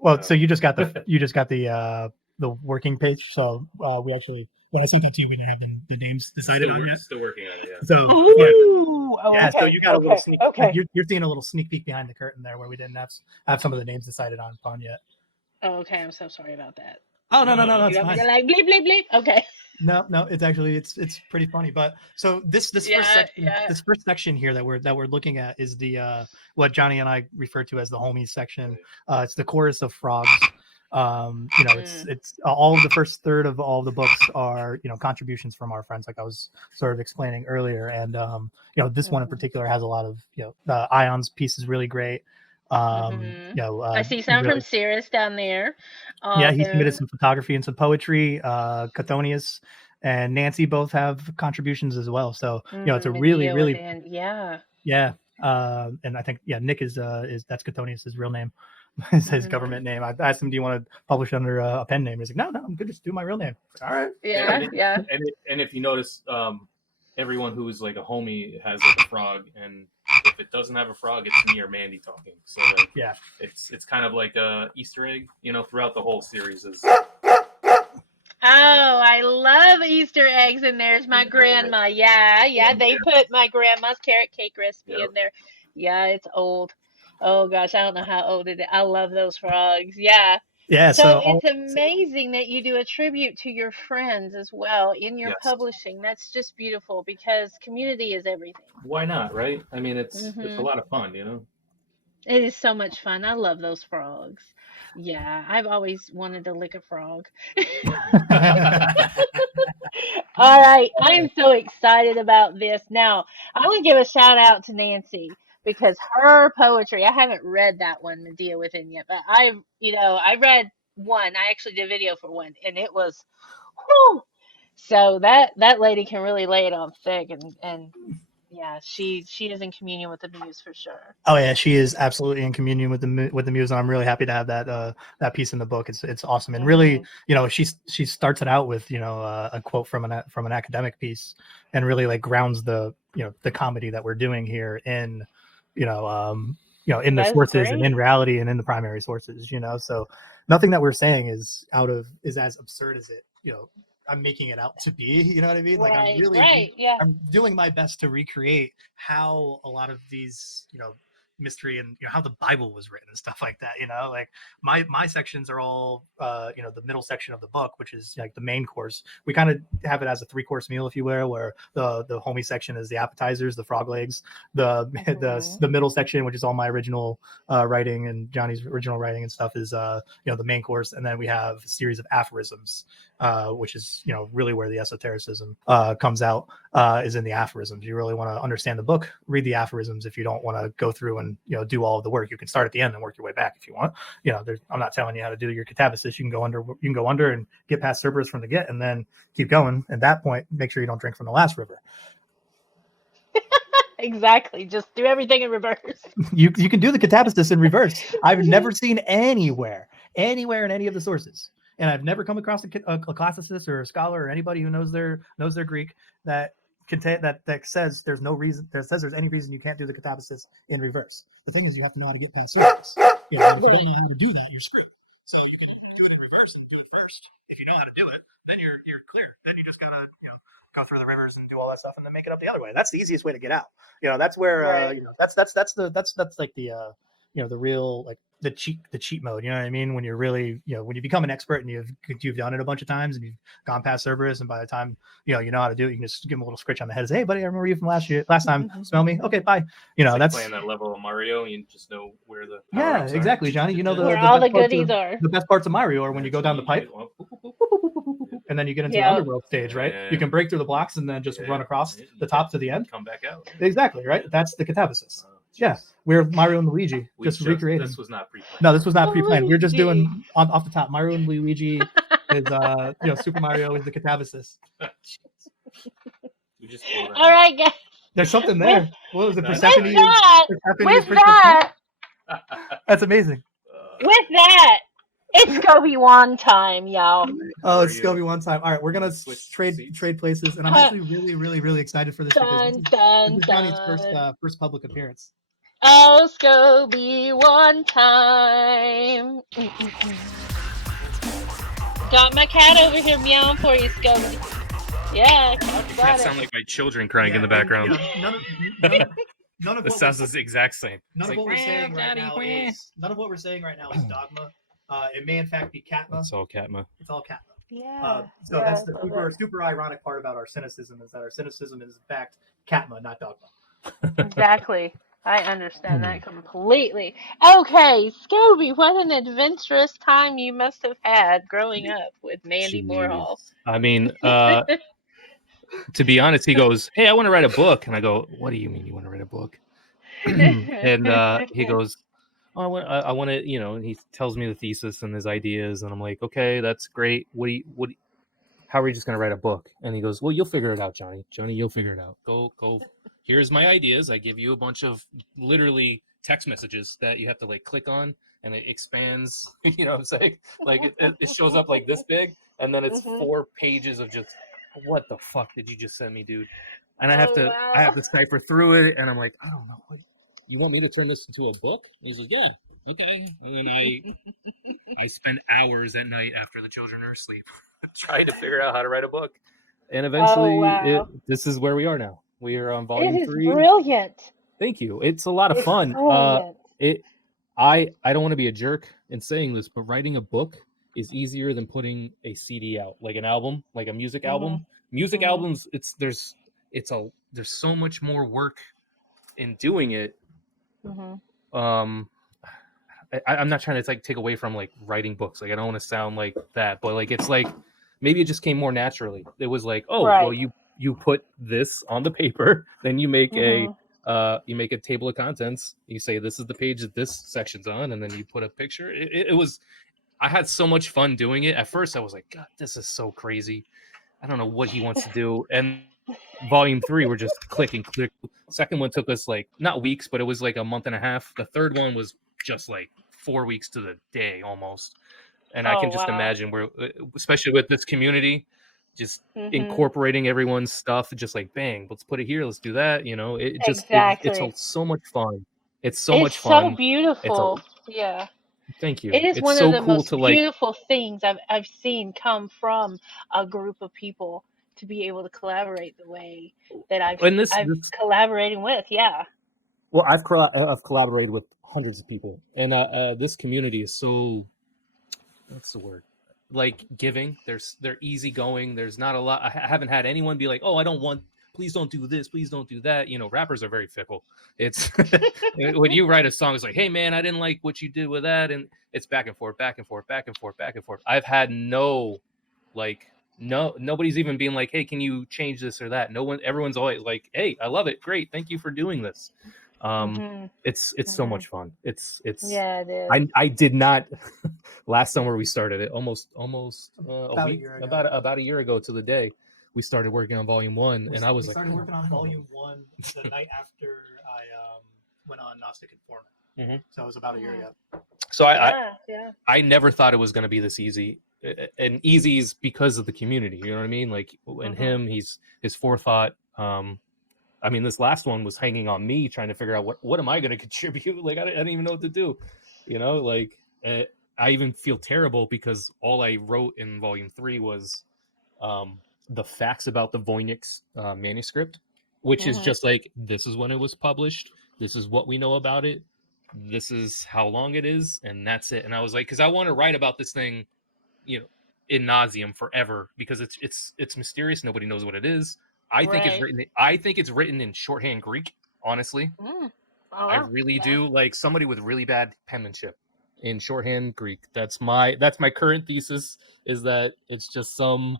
Well, so you just got the working page. So we actually, when I sent that to you, we didn't have the names decided on yet. Still working on it. Yeah. So Okay. So you got a little sneak. Okay. You're seeing a little sneak peek behind the curtain there, where we didn't have some of the names decided on yet. Oh, okay. I'm so sorry about that. Oh no, it's You want fine. me to like bleep bleep bleep? Okay. No, it's actually it's pretty funny. But so this first section here that we're looking at is the what Johnny and I refer to as the homies section. It's the chorus of frogs. It's all of the first third of all the books are contributions from our friends, like I was sort of explaining earlier. And this one in particular has a lot of the Ions piece is really great. Hmm. I see he some from really, Cirrus down there. yeah, he submitted Autumn. some photography and some poetry. Cothonius and Nancy both have contributions as well. So it's a really, Medea really, within. Yeah. yeah. And I think Nick is that's Cothonius' real name, his Hmm. government name. I asked him, "Do you want to publish under a pen name?" He's like, "No, I'm good. Just do my real name." All right. Yeah. Yeah. And if you notice, everyone who's like a homie has like a frog, and if it doesn't have a frog, it's me or Mandy talking. So like, Yeah. it's kind of like a Easter egg, throughout the whole series. Is Oh, I love Easter eggs, and there's my grandma. Yeah, yeah, they put my grandma's carrot cake recipe Yep. in there. Yeah, it's old. Oh gosh, I don't know how old it is. I love those frogs. Yeah. Yeah. So So it's amazing that you do a tribute to your friends as well in your Yes. publishing. That's just beautiful because community is everything. Why not, right? I mean, it's a Hmm. lot of fun, It is so much fun. I love those frogs. Yeah, I've always wanted to lick a frog. All right, I am so excited about this. Now, I want to give a shout out to Nancy because her poetry, I haven't read that one, Medea Within yet, but I read one. I actually did a video for one, and it was, whew. So that lady can really lay it on thick, and yeah, she is in communion with the muse for sure. Oh yeah, she is absolutely in communion with the muse, and I'm really happy to have that piece in the book. It's awesome, and really, she starts it out with a quote from an academic piece, and really like grounds the comedy that we're doing here in in the That's sources and in great. reality and in the primary sources. So nothing that we're saying is as absurd as it I'm making it out to be. You know what I mean? Like Right, right, yeah. I'm doing my best to recreate how a lot of these, mystery and how the Bible was written and stuff like that. Like my sections are all the middle section of the book, which is like the main course. We kind of have it as a 3-course meal, if you will, where the homie section is the appetizers, the frog legs, the the middle section, which is all my original writing and Johnny's original writing and stuff, is the main course, and then we have a series of aphorisms, which is really where the esotericism comes out, is in the aphorisms. You really want to understand the book, read the aphorisms. If you don't want to go through and do all of the work, you can start at the end and work your way back if you want. I'm not telling you how to do your catabasis. You can go under and get past Cerberus from the get, and then keep going. At that point, make sure you don't drink from the last river. Exactly. Just do everything in reverse. You can do the catabasis in reverse. I've never seen anywhere in any of the sources, and I've never come across a classicist or a scholar or anybody who knows their Greek that says there's any reason you can't do the catabasis in reverse. The thing is, you have to know how to get past Cerberus. If you don't know how to do that, you're screwed. So you can do it in reverse and do it first. If you know how to do it, then you're clear. Then you just gotta go through the rivers and do all that stuff, and then make it up the other way. That's the easiest way to get out. That's where Right. that's like the the real, like the cheat mode. You know what I mean? When you're really when you become an expert and you've done it a bunch of times and you've gone past Cerberus, and by the time you know how to do it, you can just give them a little scritch on the head. Say, hey buddy, I remember you from last time. Smell me? Okay, bye. It's like That's playing that level of Mario. You just know where the yeah, exactly, Johnny. Where all the goodies are. The best parts of Mario are when you go down the pipe, and then you get into the underworld stage, right? Yeah. You can break through the blocks and then just run across the top to the end. Come back out. Exactly, right? That's the catabasis. Yeah, we're Mario and Luigi just recreating. This was not pre-planned. No, this was not pre-planned. We're just doing off the top. Mario and Luigi is Super Mario is the catabasis. All right, guys. There's something there. What was it? Persephone? With that, that's amazing. With that, it's Skobie one time, y'all. Oh, it's Skobie one time. All right, we're gonna trade places, and I'm actually really, really, really excited for this. This is Johnny's first public appearance. Oh, Skobie one time. Got my cat over here meowing for you, Skobie. Yeah, That sound like my children crying in the background. None of this sounds the exact same. None of what we're saying right now is dogma. It may in fact be Katma. It's all Katma. It's all Katma. Yeah. So that's the super ironic part about our cynicism, is that our cynicism is in fact Katma, not dogma. Exactly. I understand that completely. Okay, Skobie, what an adventurous time you must have had growing up with Mandy Moorehol. I mean, to be honest, he goes, "Hey, I want to write a book," and I go, "What do you mean you want to write a book?" And he goes, oh, I want to, and he tells me the thesis and his ideas, and I'm like, okay, that's great. How are we just going to write a book? And he goes, well, you'll figure it out, Johnny. Johnny, you'll figure it out. Go. Here's my ideas. I give you a bunch of literally text messages that you have to like click on, and it expands. You know what I'm saying? Like it shows up like this big, and then it's 4 pages of just, what the fuck did you just send me, dude? And I have to cipher through it, and I'm like, I don't know. What, you want me to turn this into a book? And he's like, yeah, okay. And then I spend hours at night after the children are asleep trying to figure out how to write a book. And eventually, this is where we are now. We are on volume 3. It is brilliant. Thank you. It's a lot of fun. Brilliant. I don't want to be a jerk in saying this, but writing a book is easier than putting a CD out, like an album, like a music album. Music albums, there's so much more work in doing it. I'm not trying to like take away from like writing books. Like I don't want to sound like that, but like it's like maybe it just came more naturally. It was like, oh, well, you put this on the paper, then you make a table of contents. You say this is the page that this section's on, and then you put a picture. It was. I had so much fun doing it. At first, I was like, God, this is so crazy. I don't know what he wants to do. And volume 3, we're just click and click. Second one took us like not weeks, but it was like a month and a half. The third one was just like 4 weeks to the day almost. And I can just imagine we're, especially with this community, just incorporating everyone's stuff, just like bang, let's put it here, let's do that. It just it's so much fun. It's so much fun. It's so beautiful. Yeah. Thank you. It is it's one so of the cool most to beautiful things I've seen come from a group of people to be able to collaborate the way that I've collaborating with. Yeah. Well, I've collaborated with hundreds of people, and this community is so, what's the word? Like giving. They're easygoing. There's not a lot. I haven't had anyone be like, oh, please don't do this, please don't do that. Rappers are very fickle. It's when you write a song, it's like, hey man, I didn't like what you did with that, and it's back and forth. I've had nobody's even being like, hey, can you change this or that? Everyone's always like, hey, I love it, great, thank you for doing this. It's so much fun. It's yeah, it is. I did not last summer we started it almost about a year ago to the day. We started working on volume 1, and I was like, started working on volume 1 the night after I went on Gnostic Informant. So it was about a year ago. So I never thought it was going to be this easy, and easy is because of the community. You know what I mean? Like, and him, his forethought. I mean, this last one was hanging on me, trying to figure out what am I going to contribute. Like, I didn't even know what to do. Like I even feel terrible because all I wrote in volume 3 was the facts about the Voynich manuscript, which is just like, this is when it was published, this is what we know about it, this is how long it is, and that's it. And I was like, because I want to write about this thing, in nauseum forever, because it's mysterious, nobody knows what it is. I think it's written in shorthand Greek, honestly. I really do. Like, somebody with really bad penmanship in shorthand Greek. That's my current thesis, is that it's just some.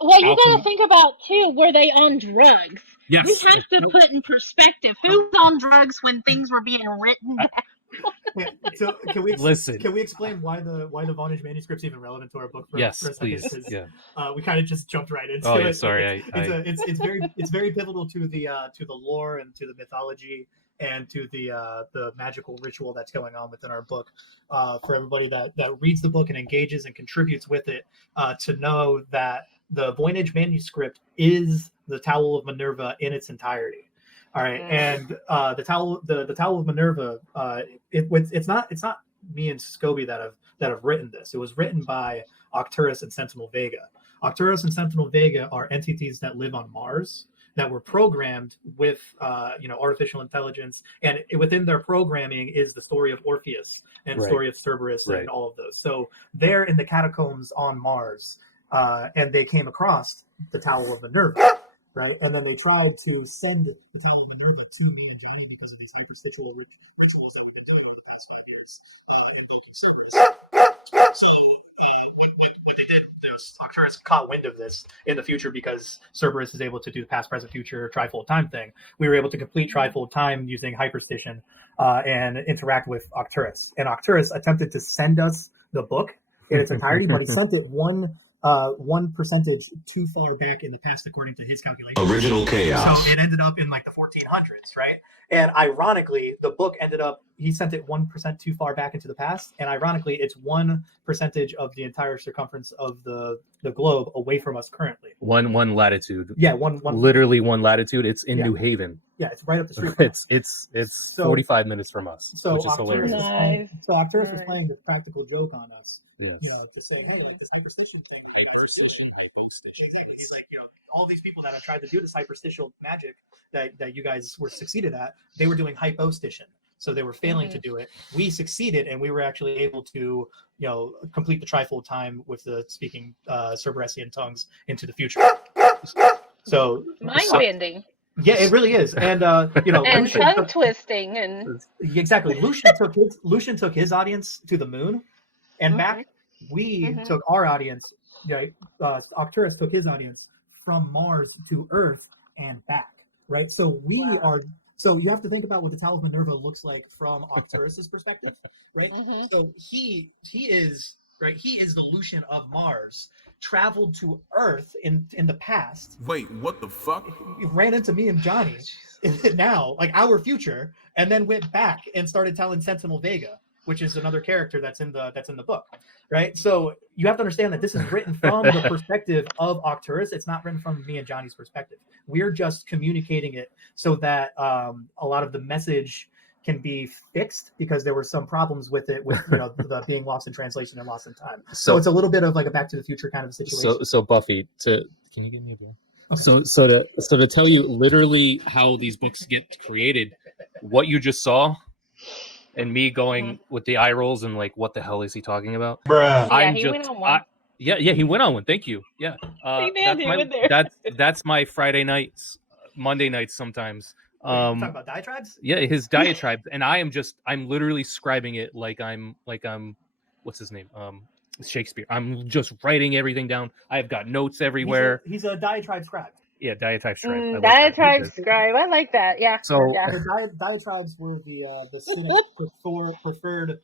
Well, you got to think about too, were they on drugs? Yes. You have to put in perspective who's on drugs when things were being written down. So can we listen? Can we explain why the Voynich manuscript's even relevant to our book? Yes, for a please. Second? Yeah. We kind of just jumped right into it. Sorry. It's very pivotal to the lore and to the mythology and to the magical ritual that's going on within our book. For everybody that reads the book and engages and contributes with it, to know that the Voynich manuscript is the Towel of Minerva in its entirety. All right, and the Towel of Minerva, it's not me and Skobie that have written this. It was written by Arcturus and Sentinel Vega. Arcturus and Sentinel Vega are entities that live on Mars that were programmed with artificial intelligence, and within their programming is the story of Orpheus and the story of Cerberus and all of those. So they're in the catacombs on Mars, and they came across the Towel of Minerva. Right, and then they tried to send the Towel of Minerva to me and Johnny because of this hyperstitial rituals that we've been doing over the past 5 years. So what they did, Arcturus caught wind of this in the future because Cerberus is able to do the past, present, future trifold time thing. We were able to complete trifold time using hyperstition and interact with Arcturus. And Arcturus attempted to send us the book in its entirety, but he sent it one percentage too far back in the past according to his calculations. Original chaos. So it ended up in like the 1400s, right? And ironically, the book ended up, he sent it 1% too far back into the past. And ironically, it's 1% of the entire circumference of the globe away from us currently. One latitude. Yeah, one literally one latitude. It's in Yeah. New Haven. Yeah, it's right up the street from us. It's So- 45 minutes from us, So which is Arcturus hilarious. is playing, so Arcturus is playing this practical joke on us, Yes. you know, to say, hey, like this hyperstition thing. Hyperstition, hypostition. Exactly. He's like, you know, all these people that have tried to do this hyperstitial magic that you guys were succeeded at, they were doing hypostition. So they were failing to do it. We succeeded, and we were actually able to, you know, complete the trifold time with the speaking Cerberesian tongues into the future. So Mind bending yeah, it really is. And you know, and Lucian tongue took, twisting and exactly. Lucian took his audience to the moon, and back we took our audience. Right, Arcturus took his audience from Mars to Earth and back. Right, so we are. So you have to think about what the Towel of Minerva looks like from Arcturus's perspective, right? So he is right. He is the Lucian of Mars, traveled to Earth in the past. Wait, what the fuck? He ran into me and Johnny now, like our future, and then went back and started telling Sentinel Vega, which is another character that's in the book, right? So you have to understand that this is written from the perspective of Arcturus. It's not written from me and Johnny's perspective. We're just communicating it so that a lot of the message can be fixed because there were some problems with it, with the being lost in translation and lost in time. So it's a little bit of like a Back to the Future kind of situation. So Buffy, can you give me a beer? Okay. So to tell you literally how these books get created, what you just saw, and me going with the eye rolls and like, what the hell is he talking about? yeah, went on one. Yeah, he went on one. Thank you. Yeah, that's my Friday nights, Monday nights sometimes. Talking about diatribes? Yeah, his diatribes, and I'm literally scribing it like I'm what's his name? Shakespeare. I'm just writing everything down. I've got notes everywhere. He's a diatribe scribe. Yeah, diatribe scribe. Diatribe scribe. I like that. Yeah. So Diatribes were the cynic preferred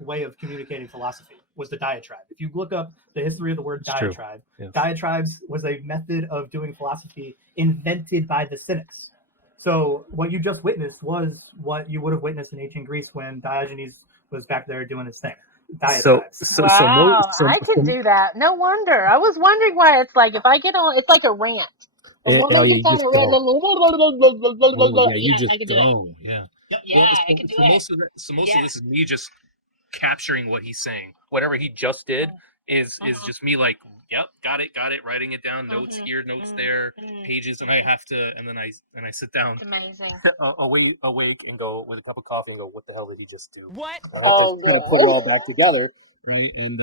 way of communicating philosophy was the diatribe. If you look up the history of the word diatribe, diatribes was a method of doing philosophy invented by the cynics. So what you just witnessed was what you would have witnessed in ancient Greece when Diogenes was back there doing his thing. Diatribes. I can do that. No wonder. I was wondering why it's like if I get on, it's like a rant. You just go. Yeah. Yeah, I can do it. Most of this is me just capturing what he's saying. Whatever he just did is just me like, yep, got it, writing it down, notes here, notes there, pages, and I have to, and then I sit down, awake, and go with a cup of coffee and go, what the hell did he just do? What? Just kind of put it all back together, right? And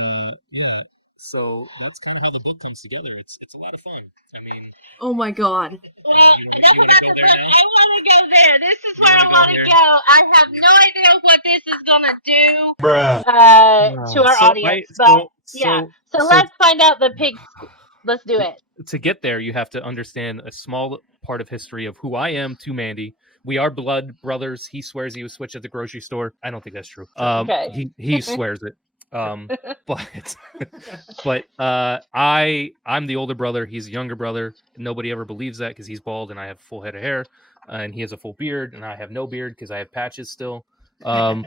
so that's kind of how the book comes together. It's a lot of fun. I mean, oh my god. Enough about the book. I want to go there. This is where I want to go. I have no idea what this is gonna do to our audience, So let's find out the pigs. Let's do it. To get there, you have to understand a small part of history of who I am to Mandy. We are blood brothers. He swears he was switched at the grocery store. I don't think that's true. Okay. He swears it. But I'm the older brother. He's the younger brother. Nobody ever believes that because he's bald and I have full head of hair, and he has a full beard and I have no beard because I have patches still. I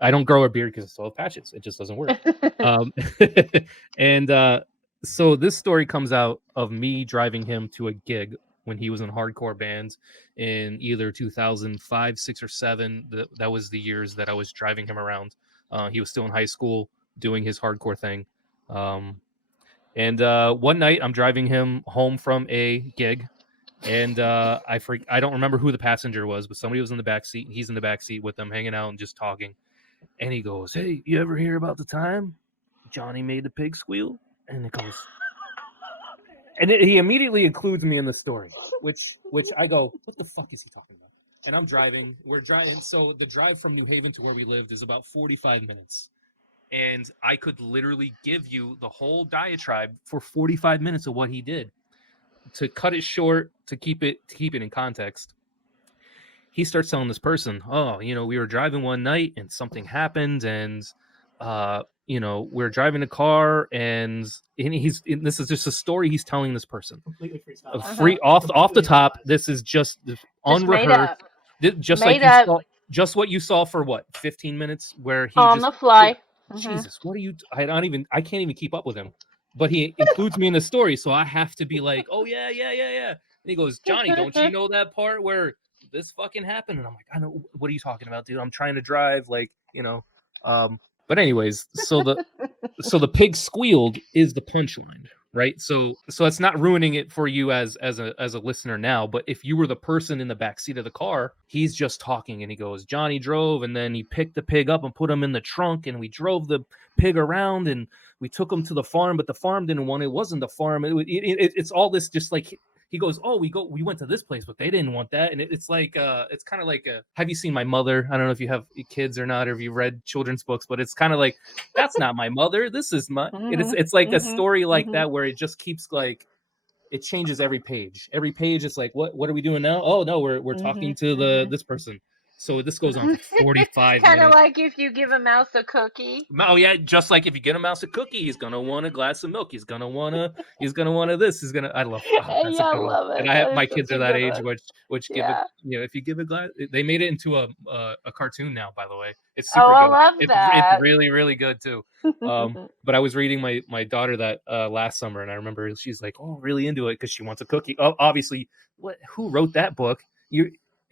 don't grow a beard because I still have patches. It just doesn't work. So this story comes out of me driving him to a gig when he was in hardcore bands in either 2005, 6, or 7. That was the years that I was driving him around. He was still in high school doing his hardcore thing. One night I'm driving him home from a gig, and I don't remember who the passenger was, but somebody was in the back seat. He's in the back seat with them, hanging out and just talking. And he goes, "Hey, you ever hear about the time Johnny made the pig squeal?" And it goes, he immediately includes me in the story, which I go, "What the fuck is he talking about?" And I'm driving. We're driving. So the drive from New Haven to where we lived is about 45 minutes. and I could literally give you the whole diatribe for 45 minutes of what he did. To cut it short, to keep it in context, he starts telling this person, oh, we were driving one night and something happened, and we're driving a car, and this is just a story he's telling this person. Completely freestyle. Off the top. This is just unrehearsed. Just Made like you up. saw, just what you saw for 15 minutes, where he On just the fly. Jesus, what are you? I can't even keep up with him. But he includes me in the story, so I have to be like, oh yeah. And he goes, Johnny, don't you know that part where this fucking happened? And I'm like, I know. What are you talking about, dude? I'm trying to drive, But anyways, so the pig squealed is the punchline, right? So it's not ruining it for you as a listener now. But if you were the person in the back seat of the car, he's just talking, and he goes, Johnny drove, and then he picked the pig up and put him in the trunk, and we drove the pig around, and we took him to the farm, but the farm didn't want it. It wasn't the farm. It's all this, just like. He goes, oh, we went to this place, but they didn't want that. And it's like, it's kind of like, have you seen My Mother? I don't know if you have kids or not, or if you read children's books, but it's kind of like, that's not my mother. This is my, it's like a story like that, where it just keeps like, it changes every page. Every page is like, what are we doing now? Oh no, we're talking to this person. So this goes on for 45 Kind of minutes. like if you give a mouse a cookie. Oh yeah, just like if you get a mouse a cookie, he's gonna want a glass of milk. He's gonna wanna this. I love. Oh, Yeah, I love it. And I have my That is kids such are a that good age, one. which give Yeah. it. If you give a glass, they made it into a cartoon now. By the way, it's super Oh, I good. love that. It's really really good too. But I was reading my daughter that last summer, and I remember she's like, oh, really into it because she wants a cookie. Oh, obviously, who wrote that book?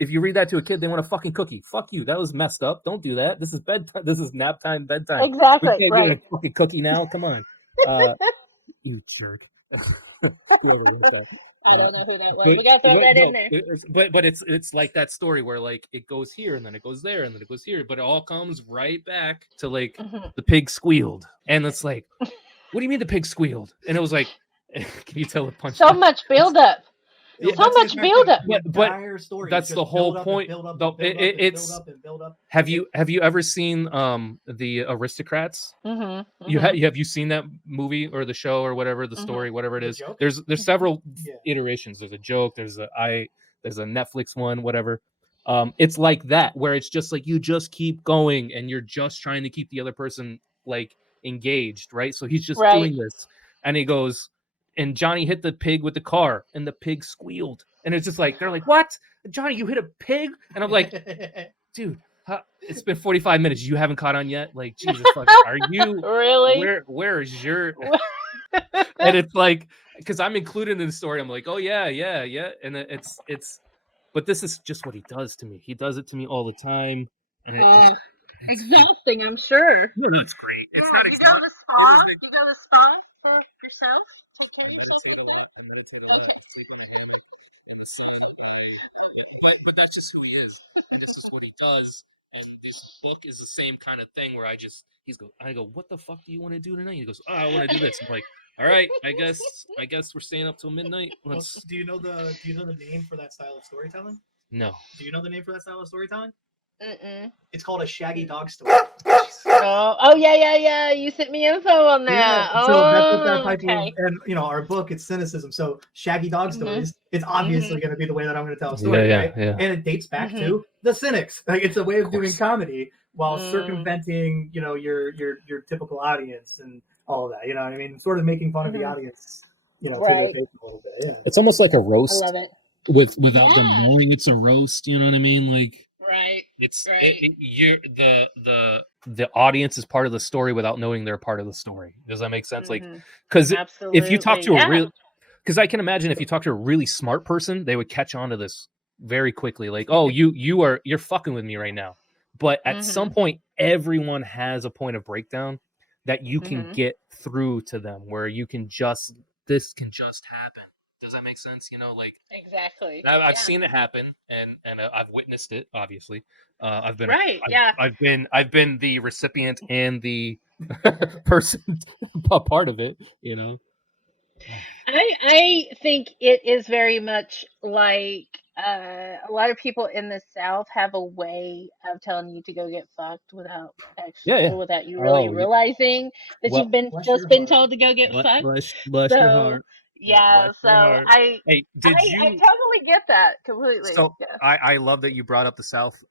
If you read that to a kid, they want a fucking cookie. Fuck you. That was messed up. Don't do that. This is bedtime. This is nap time, bedtime. Exactly. You can't Right. get a fucking cookie now. Come on. You jerk. I don't know who that was. We got to throw that in there. But it's like that story where like it goes here and then it goes there and then it goes here, but it all comes right back to like the pig squealed, and it's like, what do you mean the pig squealed? And it was like, can you tell the punch? So much build up. So much build up. But that's the whole point. Have you ever seen the Aristocrats? Have you seen that movie or the show or whatever, the story, whatever it is? There's several iterations. There's a joke. There's a Netflix one, whatever. It's like that, where it's just like you just keep going and you're just trying to keep the other person like engaged, right? So he's just doing this, and he goes, and Johnny hit the pig with the car, and the pig squealed. And it's just like, they're like, what? Johnny, you hit a pig? And I'm like, dude, it's been 45 minutes. You haven't caught on yet? Like, Jesus, are you really? Where is your? And it's like, because I'm included in the story. I'm like, oh yeah. And it's, but this is just what he does to me. He does it to me all the time. And it's exhausting, I'm sure. No, it's great. It's not exhausting. You go to the spa? You go to the spa for yourself? Take care of yourself? I meditate a lot. I sleep on a hammock. But that's just who he is. And this is what he does. And this book is the same kind of thing where I go, what the fuck do you want to do tonight? He goes, oh, I want to do this. I'm like, all right, I guess we're staying up till midnight. Do you know the name for that style of storytelling? No. Do you know the name for that style of storytelling? Mm-mm. It's called a shaggy dog story. Oh yeah. You sent me info on that. Yeah, so that's what that type of, and our book, it's cynicism. So shaggy dog stories, it's obviously going to be the way that I'm going to tell a story, right? Yeah. And it dates back to the Cynics. Like, it's a way of doing comedy while circumventing, your typical audience and all of that. You know what I mean? Sort of making fun of the audience, to their face a little bit. Yeah. It's almost like a roast. I love it. Without them knowing it's a roast. You know what I mean? Like. Right. It's the audience is part of the story without knowing they're part of the story. Does that make sense? Like, because if you talk to because I can imagine if you talk to a really smart person, they would catch on to this very quickly. Like, oh, you're fucking with me right now. But at some point, everyone has a point of breakdown that you can get through to them, where you can this can just happen. Does that make sense? Like exactly. I've seen it happen, and I've witnessed it. Obviously, I've been I've been the recipient and the person a part of it. I think it is very much like a lot of people in the South have a way of telling you to go get fucked without Yeah, yeah. without you really realizing that Well, you've been Bless just your been heart. told to go get fucked. Bless your So heart. yeah, bless so your heart. Hey, did I you? totally get that completely. So Yeah. I love that you brought up the South.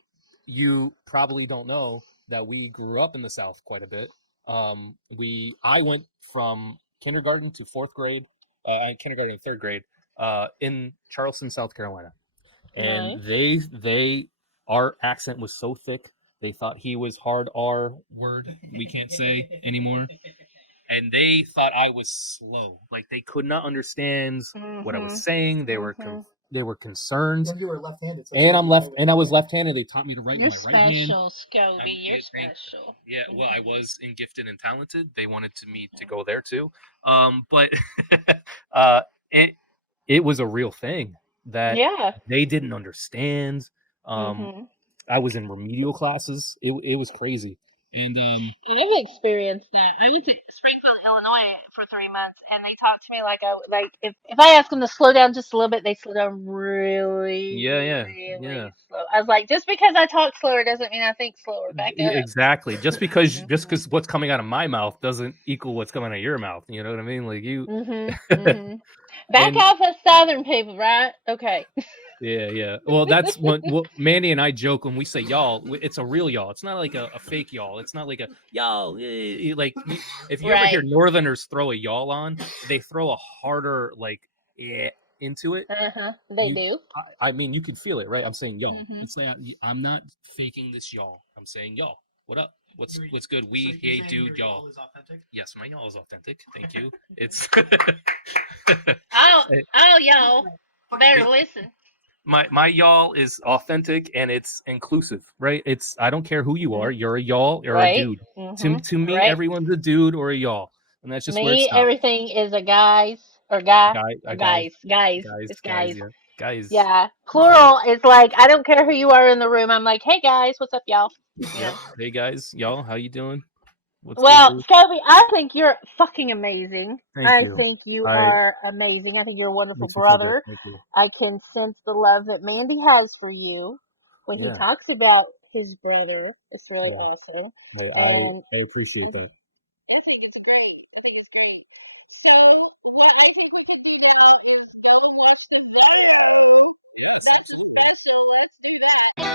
You probably don't know that we grew up in the South quite a bit. I went from kindergarten to fourth grade, kindergarten to third grade, in Charleston, South Carolina, and Nice. they our accent was so thick they thought he was hard R word we can't say anymore, and they thought I was slow. Like they could not understand what I was Mhm. saying. Mhm. They were concerned. And you were left-handed, so And I'm left, and I was right? left-handed. They taught me to write You're with my right hand. special, Skobie. You're special. Yeah, well, I was in gifted and talented. They wanted me to go there too. But uh, it it was a real thing that Yeah. they didn't understand. Um, Mhm. I was in remedial classes. It was crazy. And I've experienced that. I went to Springfield, Illinois for 3 months, and they talked to me if I ask them to slow down just a little bit, they slow down really, yeah, really slow. I was like, just because I talk slower doesn't mean I think slower. Back up. exactly. Just because Mhm. what's coming out of my mouth doesn't equal what's coming out of your mouth. You know what I mean? Like you. Mhm. Mhm. Back And off us Southern people, right? Okay. yeah. Well, that's what Mandy and I joke when we say y'all. It's a real y'all. It's not like a fake y'all. It's not like a y'all. Like if you ever hear Right. Northerners throw a y'all on, they throw a harder into it. They do. I mean, you can feel it, right? I'm saying y'all. Mhm. It's like I'm not faking this y'all. I'm saying y'all. What up? What's good? We hey dude y'all. Is authentic? Yes, my y'all is authentic. Thank you. It's Oh, y'all. Better listen. my y'all is authentic and it's inclusive, right? It's I don't care who you are, you're a y'all or a Right. dude. Mhm. To me, Right. everyone's a dude or a y'all, and that's just where it Me, stops. everything is a guys or guy A or guy, guys. Guys. It's guys, guys. yeah, guys. Yeah. Plural is like I don't care who you are in the room. I'm like, hey guys, what's up, y'all? You Yep. know. Hey guys, y'all, how you doing? What's good, Well, dude? Skobie, I think you're fucking amazing. Thank I you. think you I are amazing. I think you're a wonderful makes me feel good. brother. Thank you. I can sense the love that Mandy has for you when he Yeah, talks about his brother. It's really yeah. awesome. And I appreciate that. it's great. I think it's great. So, what I think we could do now is go watch the video. That's special. Let's do that.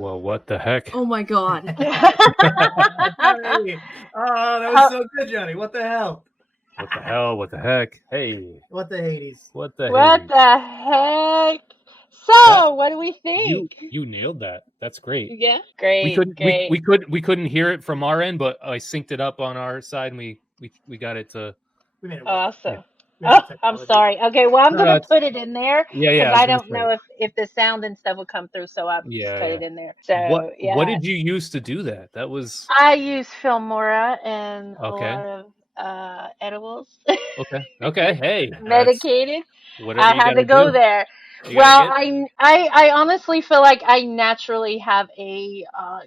Well, what the heck? Oh my god. Johnny! Oh, that was so good, Johnny. What the hell? What the hell? What the heck? Hey, What the Hades? what the What Hades? the heck? So, That- what do we think? You nailed that. That's great. Yeah, great, We couldn't great. we couldn't hear it from our end, but I synced it up on our side, and we got it to. We made it work. Awesome. We had Oh, some I'm technology. sorry. Okay, well, I'm No, gonna it's- put it in there Yeah, because I was I gonna don't say. know if the sound and stuff will come through, so I just Yeah, put yeah. it in there. So What yeah, did you use to do that? That was I use Filmora and a okay. lot of edibles, Okay. Hey, that's medicated. whatever I you had gotta to go do. there. You Well, gotta get. I honestly feel like I naturally have a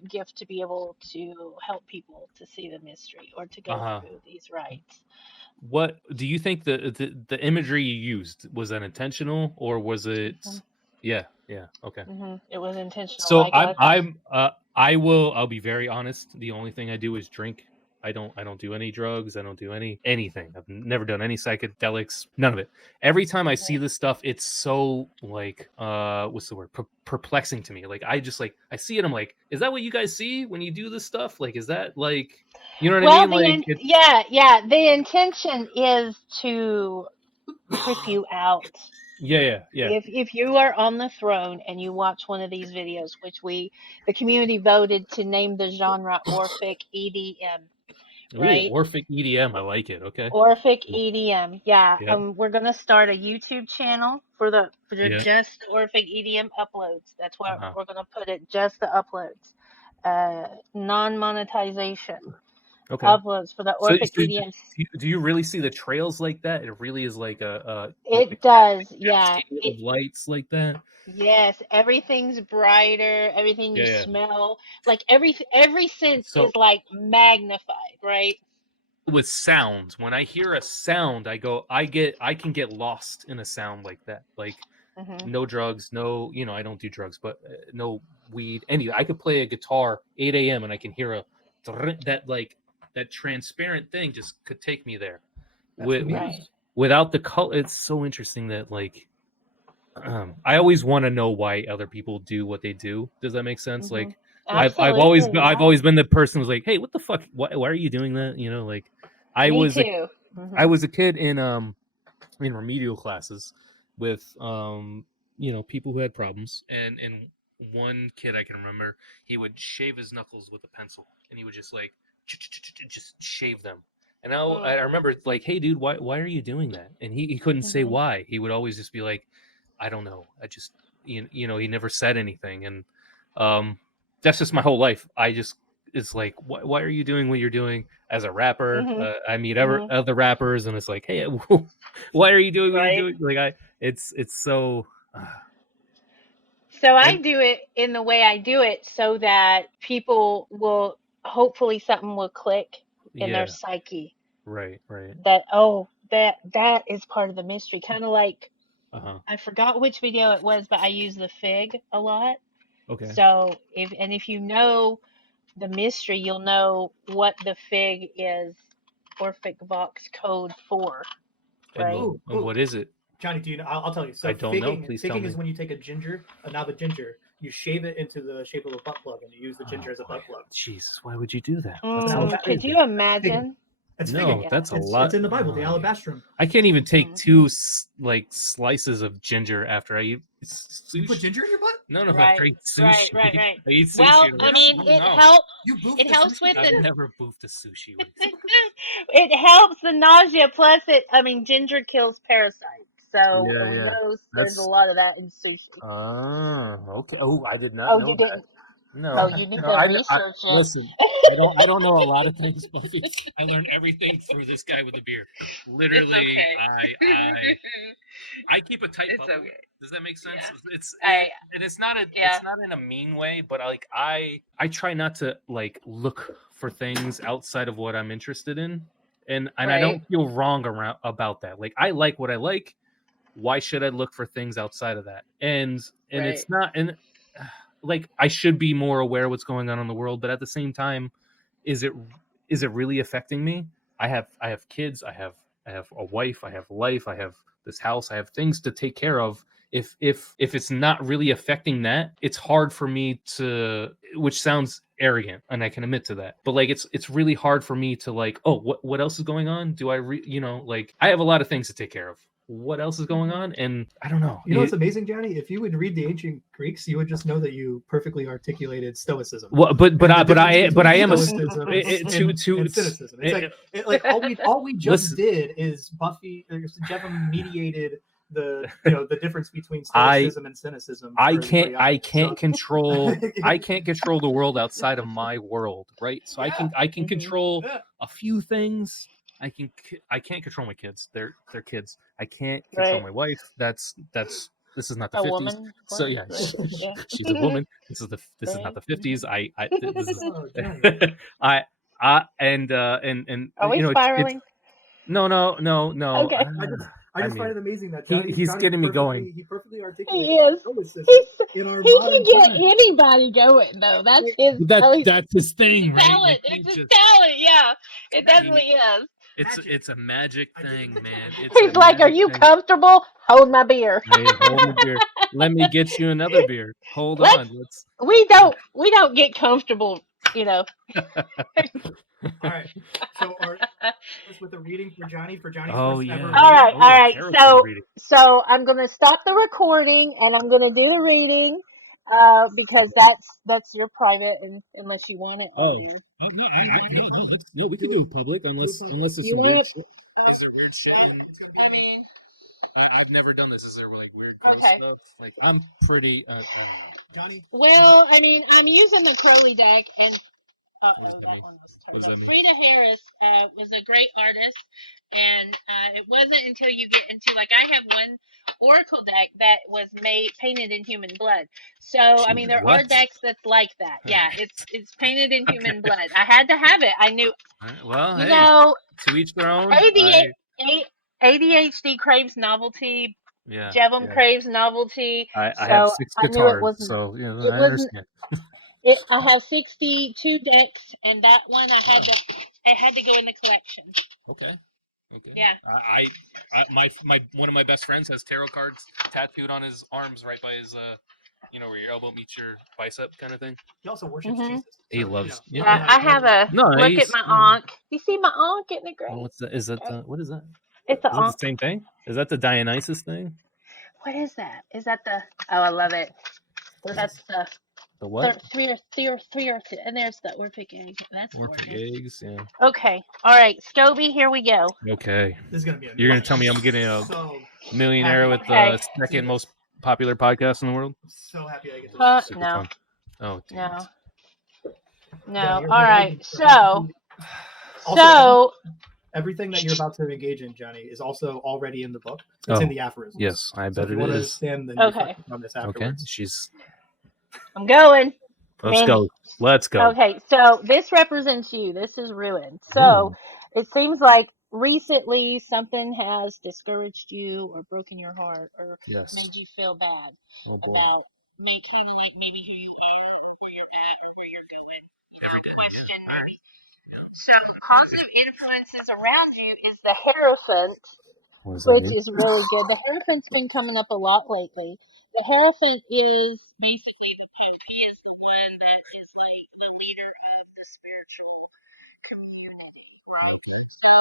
gift to be able to help people to see the mystery or to go Uh-huh. through these rites. What do you think the imagery you used, was that intentional, or was it? Mhm. Yeah. Okay. It was intentional. So Like I I'll be very honest. The only thing I do is drink. I don't do any drugs. I don't do anything. I've never done any psychedelics. None of it. Every time I see this stuff, it's so like what's the word? Perplexing to me. Like I see it. I'm like, is that what you guys see when you do this stuff? Like, is that like, you know what I Well, mean? Like yeah. The intention is to trip you out. yeah. If you are on the throne and you watch one of these videos, which the community voted to name the genre Orphic EDM, Ooh, right? Orphic EDM. I like it. Okay. Orphic Cool. EDM, yeah. Yeah. We're gonna start a YouTube channel for Yeah. just the Orphic EDM uploads. That's where Uh-huh. we're gonna put it. Just the uploads, non-monetization Okay. uploads for the So, Orphic EDM. do you really see the trails like that? It really is like a It does, yeah. cascade of lights like that. Yes, everything's brighter. Everything you Yeah. smell, like every sense So is like magnified, right? with sound, when I hear a sound, I can get lost in a sound like that. Like Mm-hmm. no drugs, no, I don't do drugs, but no weed. I could play a guitar 8 a.m. and I can hear that transparent thing just could take me there. Right. Without the color, it's so interesting that like I always want to know why other people do what they do. Does that make sense? Mm-hmm. Like Absolutely, I've yeah. always been the person who's like, hey, what the fuck? Why are you doing that? Like Me too. I was a kid in remedial classes with people who had problems, and one kid I can remember, he would shave his knuckles with a pencil, and he would just like just shave them. And I remember like, hey dude, why are you doing that? And he couldn't say why. He would always just be like, I don't know. I just he never said anything. And that's just my whole life. It's like, why are you doing what you're doing as a rapper? I meet other rappers, and it's like, hey, why are you doing what you're doing? Like it's so. So I do it in the way I do it so that people will hopefully something will click in their psyche. Right. That is part of the mystery. Kind of like I forgot which video it was, but I use the fig a lot. Okay. So if you know the mystery, you'll know what the fig is Orphic Vox code for. Right. And what is it? Johnny, do you know? I'll tell you. So I don't know. Please tell figging me. is when you take a ginger, a knob of ginger, you shave it into the shape of a butt plug, and you use the ginger as a butt plug. Jesus, why would you do that? Could you imagine? That's no, figging. that's a lot. It's in the Bible, the alabastrum. I can't even take two slices of ginger after I eat sushi. You put ginger in your butt? No, Right, after I eat sushi. right. I eat sushi. Well, and I I'm mean, like, it no. helps. You boofed It the helps sushi? with I've the. never boofed a sushi. It helps the nausea. Plus, ginger kills parasites. So we know there's a lot of that in sushi. Okay. Oh, I did not know you that. didn't. No. Oh, you need to research it. Listen, I don't know a lot of things, Buffy. I learned everything through this guy with the beard. Literally, okay. I keep a tight It's bubble. okay. Does that make sense? Yeah. It's not in a mean way, but like I try not to like look for things outside of what I'm interested in, and I don't feel wrong about that. Like I like what I like. Why should I look for things outside of that? And it's not, and like I should be more aware of what's going on in the world, but at the same time, is it really affecting me? I have kids, I have a wife, I have life, I have this house, I have things to take care of. if it's not really affecting that, it's hard for me to, which sounds arrogant, and I can admit to that, but like it's really hard for me to like, oh, what else is going on? Do I like I have a lot of things to take care of. What else is going on? And I don't know. You know what's amazing, Johnny? If you would read the ancient Greeks, you would just know that you perfectly articulated Stoicism. Well, but I am a Stoicism and cynicism. It's like all we just did is Jevim mediated the difference between Stoicism and cynicism. I can't control the world outside of my world, right? So I can control a few things. I can't control my kids. They're kids. I can't control my wife. This is not the 50s. Woman. So yeah, she's a woman. This is not the 50s. And are we spiraling? No. Okay. I just find it amazing that he's getting me going. He perfectly articulated. He is. He can get anybody going though. That's his. That's his thing, right? Talent. It's his talent. Yeah, it definitely is. It's a magic thing, man. He's like, "Are you comfortable? Hold my beer." Hey, hold my beer. Let me get you another beer. Hold on. We don't get comfortable, All right. So with the reading for Johnny. Oh yeah. Ever all right. So I'm gonna stop the recording and I'm gonna do the reading, because that's your private, and unless you want it on there. Oh no, we can do public unless it's You some want weird it? shit. Is there weird shit? I mean, I've never done this. Is there like weird Okay. stuff? Like I'm pretty. I don't know. Johnny. well, I mean, I'm using the Crowley deck, and that one was What does that mean? Frida Harris was a great artist, and it wasn't until you get into, like, I have one oracle deck that was painted in human blood. So I mean, there are What? decks that's like that. Yeah, it's painted in human blood. I had to have it. I knew. Well, You hey, know, to each their own. ADHD craves novelty. Yeah. Jevim craves novelty. I So have 6 I knew it guitars, wasn't. so yeah, It I wasn't. understand. I have 62 decks, and that one I had to go in the collection. Okay. Yeah. I my one of my best friends has tarot cards tattooed on his arms, right by his where your elbow meets your bicep, kind of thing. He also worships Mhm. Jesus. He loves. Yeah, I have a look at my ankh. You see my ankh in the grave? What's that? Is that what is that? It's an Is that the ankh. same thing? Is that the Dionysus thing? What is that? Is that the? Oh, I love it. That's the. The what? Three, and there's the Orphic egg. That's Orphic gorgeous. eggs. Yeah. Okay. All right, Skobie, here we go. Okay. This is gonna be. You're gonna tell me I'm getting a millionaire with Okay. the second most popular podcast in the world? So happy I get to. Super No. fun. Oh, damn it. No. All right. So everything that you're about to engage in, Johnny, is also already in the book. It's in the aphorisms. Yes, I bet if you it want to is. stand, then Okay. on this Okay, afterwards. I'm going. Let's Mandy. go. Let's go. Okay, so this represents you. This is ruin. So it seems like recently something has discouraged you or broken your heart or made you feel bad about maybe who you are, where you're at, or where you're going. Question maybe. So positive influences around you is the Hierophant, which is really good. The Hierophant's been coming up a lot lately. The Hierophant is basically he is the one that is like the leader of the spiritual community, right? So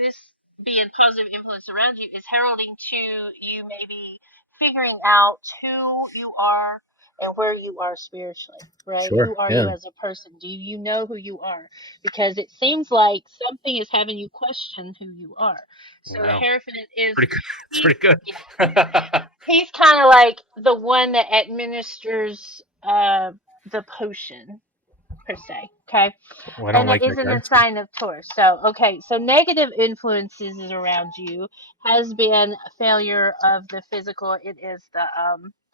this being positive influence around you is heralding to you maybe figuring out who you are and where you are spiritually, right? Sure, Who are you as a person? Do you know who you are? Because it seems like something is having you question who you are. So the Hierophant is it's pretty good. Yeah. He's kind of like the one that administers the potion, per se. Okay. Well, I don't like is that in guy. the sign of Taurus. So negative influences around you has been a failure of the physical. It is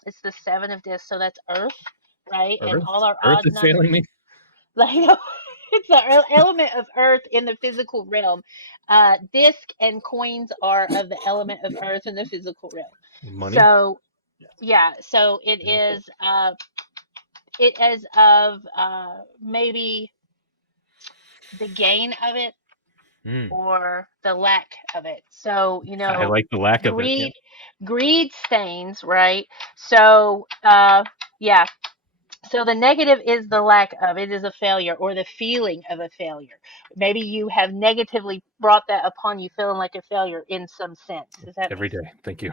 it's the 7 of discs, so that's Earth, right? Earth? And all our Earth odd is numbers. failing me. Like it's the element of Earth in the physical realm. Disc and coins are of the element of Earth in the physical realm. Money. So yeah, so it is of maybe the gain of it. or the lack of it. So, I like the lack of it. Yeah. greed stains, right? So, yeah. So the negative is the lack of it is a failure or the feeling of a failure. Maybe you have negatively brought that upon you, feeling like a failure in some sense. Does that Every make day. sense? Thank you.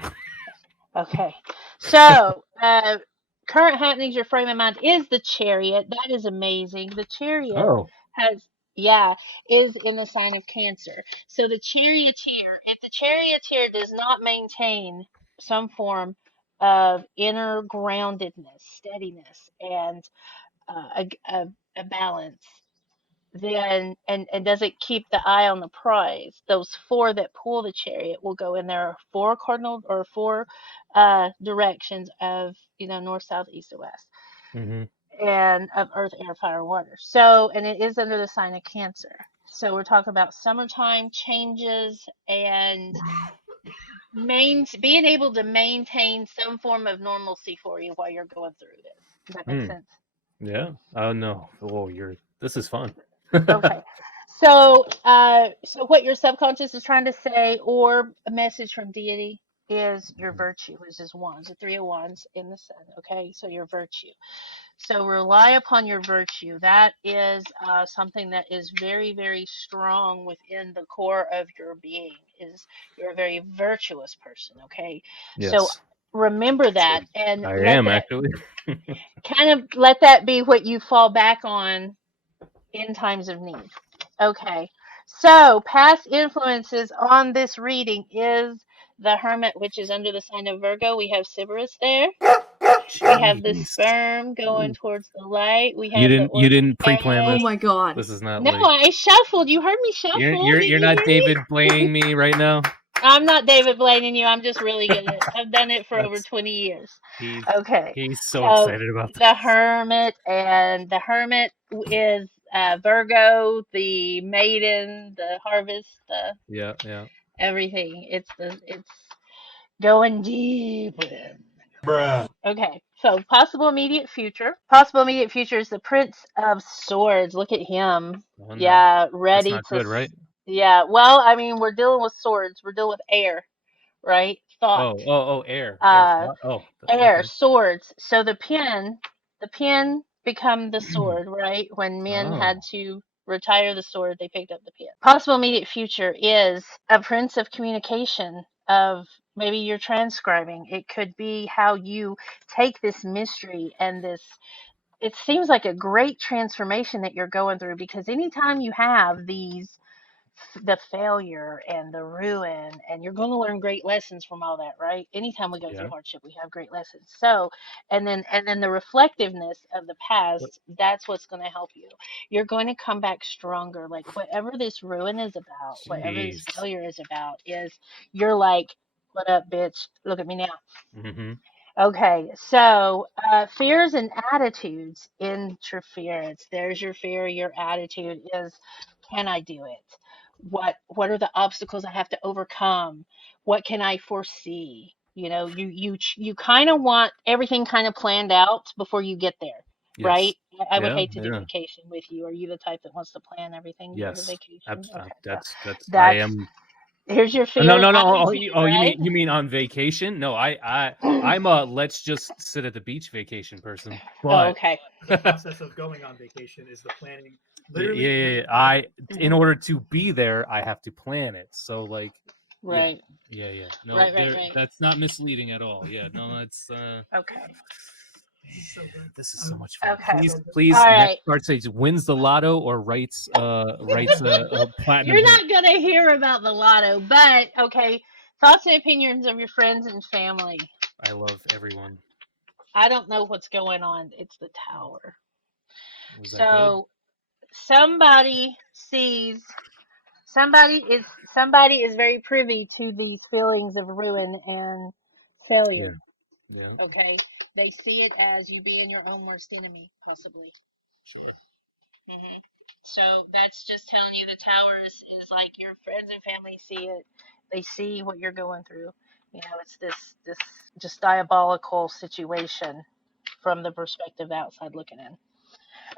Okay. So, current happenings, your frame of mind is the Chariot. That is amazing. The Chariot Oh. has, is in the sign of Cancer. So the Charioteer, if the Charioteer does not maintain some form of inner groundedness, steadiness, and a balance, then and doesn't keep the eye on the prize, those four that pull the chariot will go in there four cardinal or four directions of north, south, east, or west, and of earth, air, fire, water. So, and it is under the sign of Cancer. So we're talking about summertime changes and being able to maintain some form of normalcy for you while you're going through this. Does that make sense? Yeah. Oh no. Oh, this is fun. Okay. So, so what your subconscious is trying to say, or a message from deity, is your virtue, which is wands, the three of wands in the sun. Okay, so your virtue. So rely upon your virtue. That is something that is very, very strong within the core of your being. Is you're a very virtuous person. Okay, so Yes. remember that, and I let am that actually. kind of let that be what you fall back on in times of need. Okay, so past influences on this reading is the Hermit, which is under the sign of Virgo. We have Cerberus there. We have the Jeez. sperm going towards the light. We You have the didn't pre-plan egg. this. Oh my god. This is not No, like I shuffled. You heard me shuffle. you're Did you not hear David me? blaming me right now. I'm not David blaming you. I'm just really good at it. I've done it for over That's 20 years. he's Okay, so so excited about the this. Hermit, and the Hermit is Virgo, the Maiden, the Harvest, the Yeah. everything. It's going deep within. Bruh. Okay, so possible immediate future. Possible immediate future is the Prince of Swords. Look at him. Oh no. Yeah, That's ready not to. good, right? Yeah, well, I mean, we're dealing with swords. We're dealing with air, right? Thought. Air. Uh, Oh, air, okay. swords. So the pen become the sword, right? When men Oh. had to retire the sword, they picked up the pen. Possible immediate future is a prince of communication, of maybe you're transcribing. It could be how you take this mystery and this. It seems like a great transformation that you're going through, because anytime you have the failure and the ruin, and you're going to learn great lessons from all that, right? Anytime we go through Yeah. hardship, we have great lessons. So, and then the reflectiveness of the past, that's what's going to help you. You're going to come back stronger. Like whatever this ruin is about, whatever this Jeez. failure is about, is you're like, what up, bitch? Look at me now. Mm-hmm. Okay, so fears and attitudes, interference. There's your fear. Your attitude is, can I do it? What are the obstacles I have to overcome? What can I foresee? You kind of want everything kind of planned out before you get there, Yes. right? I would Yeah. hate to do vacation with you. Are you the type that wants to plan everything for the Yes. vacation? Okay, so That's I that's am. here's your No, fear and no, no. attitude, right? You mean on vacation? No, I'm a let's just sit at the beach vacation person. Oh, But okay. The process of going on vacation is the planning. Literally, yeah. In order to be there, I have to plan it. So like, Right. yeah. No, Right. that's not misleading at all. Yeah, no, it's Okay. this is so much fun. Okay. Please, All next right. card says wins the lotto or writes a platinum You're hit. not gonna hear about the lotto, but okay. Thoughts and opinions of your friends and family. I love everyone. I don't know what's going on. It's the Tower. Was that So somebody is very privy to these feelings of ruin and failure. good? Yeah. Okay. They see it as you being your own worst enemy, possibly. Sure. hmm So that's just telling you the Tower is like your friends and family see it. They see what you're going through. It's this just diabolical situation from the perspective outside looking in.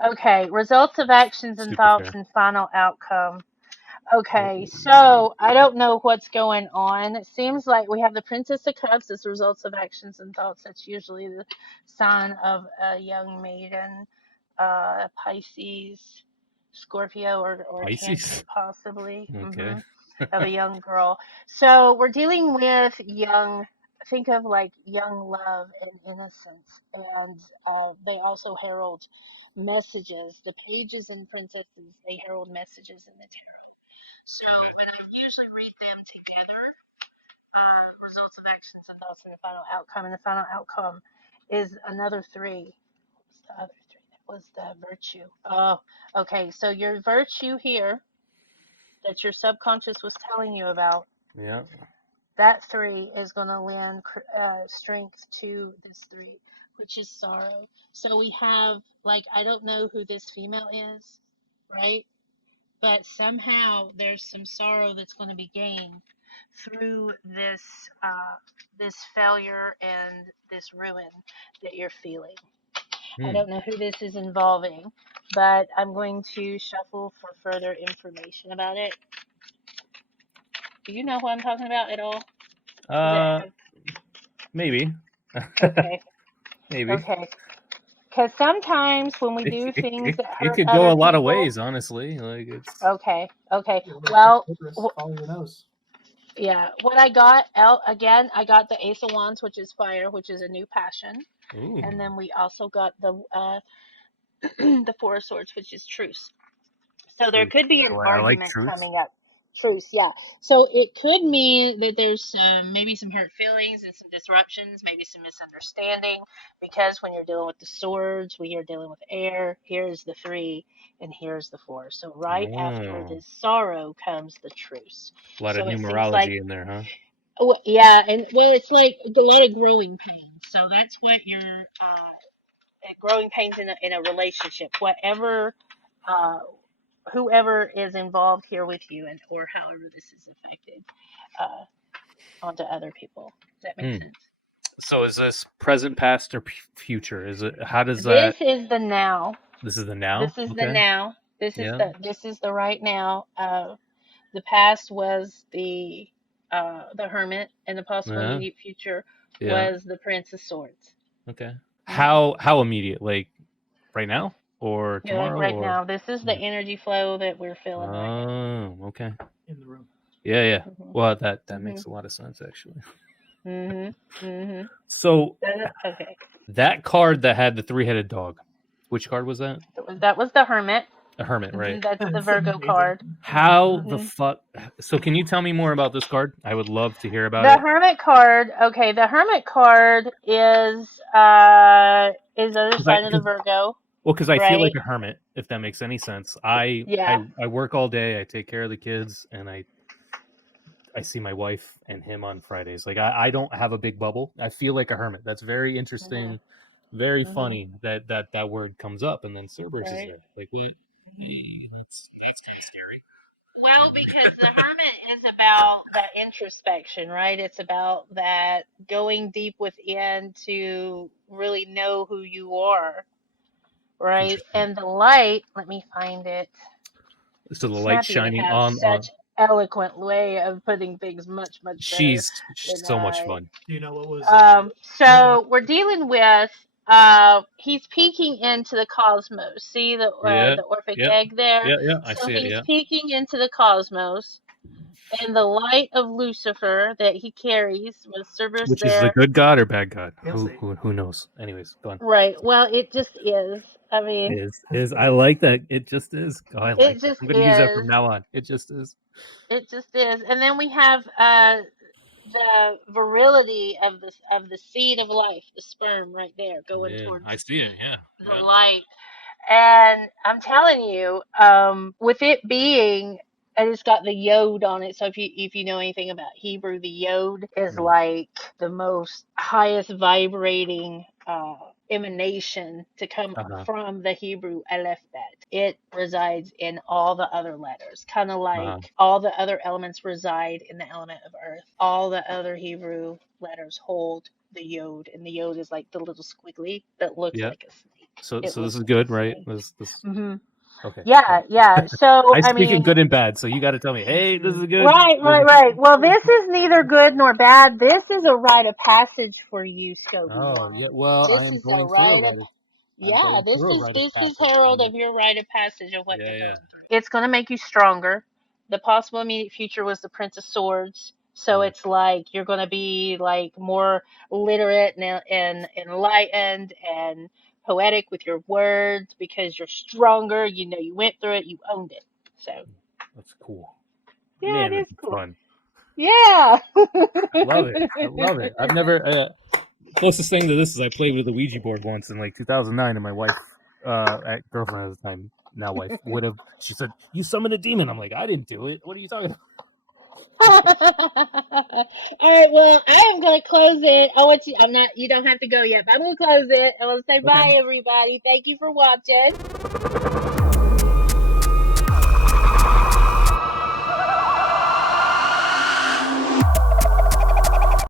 Okay, results of actions and Super thoughts fair. and final outcome. Okay, so I don't know what's going on. It seems like we have the Princess of Cups as results of actions and thoughts. That's usually the sign of a young maiden, Pisces, Scorpio, or Cancer, Pisces. possibly, Okay. of a young girl. So we're dealing with young, think of like young love and innocence. And they also herald messages. The pages and princesses, they herald messages in the tarot. So, but I usually read them together. Results of actions and thoughts and the final outcome. And the final outcome is another three. What was the other three? That was the virtue. Oh, okay. So your virtue here that your subconscious was telling you about, Yeah. that three is going to lend strength to this three, which is sorrow. So we have, like, I don't know who this female is, right? But somehow there's some sorrow that's going to be gained through this failure and this ruin that you're feeling. I Hmm. don't know who this is involving, but I'm going to shuffle for further information about it. Do you know what I'm talking about at all? Does it Uh, have, maybe. okay, Maybe. okay. Because sometimes when we It, do it, things it, that it hurt could go other a lot of people, ways, honestly. Like it's okay, okay. Yeah, Well, follow your nose. yeah, what I got out again, I got the Ace of Wands, which is fire, which is a new passion, ooh. and then we also got the the Four of Swords, which is truce. So there Truth. could be an I like argument truth. coming up. Truce, yeah. So it could mean that there's maybe some hurt feelings and some disruptions, maybe some misunderstanding, because when you're dealing with the swords, we are dealing with air. Here's the three, and here's the four. So right after Oh, this sorrow comes the truce. a lot of So it seems like, numerology in there, huh? well, yeah, and well, it's like a lot of growing pains. So that's what you're growing pains in a relationship, whatever, uh, whoever is involved here with you, and or however this is affected uh, onto other people. Does that make Hmm. sense? So is this present, past, or future? Is it? How does that? This is the now. This is the now. This is the Okay. now. Yeah. This is the right now. The past was the Hermit, and the possible Yeah. immediate future Yeah. was the Prince of Swords. Okay. Mm-hmm. How immediate? Like right now or Yeah, like tomorrow right or? now, this is the Yeah. energy flow that we're feeling right now. Oh, okay. In the room. Yeah, yeah. Mhm. Well, that Mhm. makes a lot of sense actually. Mhm. Mhm. So Okay. that card that had the three-headed dog, which card was that? That was the Hermit. A hermit, right? That's the It's Virgo amazing. card. How the Mhm. fuck? So can you tell me more about this card? I would love to hear about The it. Hermit card. Okay, the Hermit card is other Because I, sign of the Virgo, Because I feel like right? a hermit, if that makes any sense. I Yeah. I I work all day. I take care of the kids, and I see my wife and him on Fridays. Like I don't have a big bubble. I feel like a hermit. That's very Mhm. interesting, very Mhm. funny that word comes up, and then Cerberus is Right. there. Like what? Mhm. That's kind of scary. Well, because the Hermit is about that introspection, right? It's about that going deep within to really know who you are, right? Interesting. And the light, let me find it. So the light Snappy would shining have on. such eloquent way of putting things much, much better She's than so much I. fun. Do you know what was So we're dealing with he's peeking into the cosmos. See Yeah. the Orphic Yeah. egg there? Yeah. Yeah. I So see it. he's Yeah. peeking into the cosmos, and the light of Lucifer that he carries with Cerberus Which is the there. good god or bad god? Hail Satan. Who knows? Anyways, go on. Right. Well, it just is. I mean, Is I like that. It just is. Oh, I like it that. just I'm gonna use that is. from now on. It just is. It just is. And then we have the virility of the seed of life, the sperm right there going Yeah, I towards see it. Yeah. the Yeah. light. And I'm telling you, with it being, and it's got the yod on it. So if you know anything about Hebrew, the yod is No. like the most highest vibrating emanation to come Uh-huh. from the Hebrew alphabet. It resides in all the other letters, kind of Uh-huh. like all the other elements reside in the element of earth. All the other Hebrew letters hold the yod, and the yod is like the little squiggly that looks Yeah. like a snake. So It this looks is like a good, right? snake. This hmm Okay. Yeah. So, I I speak in mean, good and bad, so you got to tell me, hey, this is good. right. Well, this is neither good nor bad. This is a rite of passage for you, Skobie Oh yeah. one. Well, I This am is a going through a rite of rite of. I'm Yeah, going through a rite of this is passage. herald of your rite of passage of what Yeah, you're yeah. going through. It's going to make you stronger. The possible immediate future was the Prince of Swords, so Mm. it's like you're going to be like more literate and enlightened and poetic with your words because you're stronger. You know, you went through it, you owned it. So That's cool. yeah, it Man, is this is cool. fun. Yeah. I love it. I love it. I've never. Closest thing to this is I played with a Ouija board once in like 2009, and my wife, girlfriend at the time, now wife, would have. She said, "You summoned a demon." I'm like, I didn't do it. What are you talking about? All right, well, I am going to close it. I want you, I'm not, you don't have to go yet, but I'm going to close it. I want to say Okay. bye, everybody. Thank you for watching.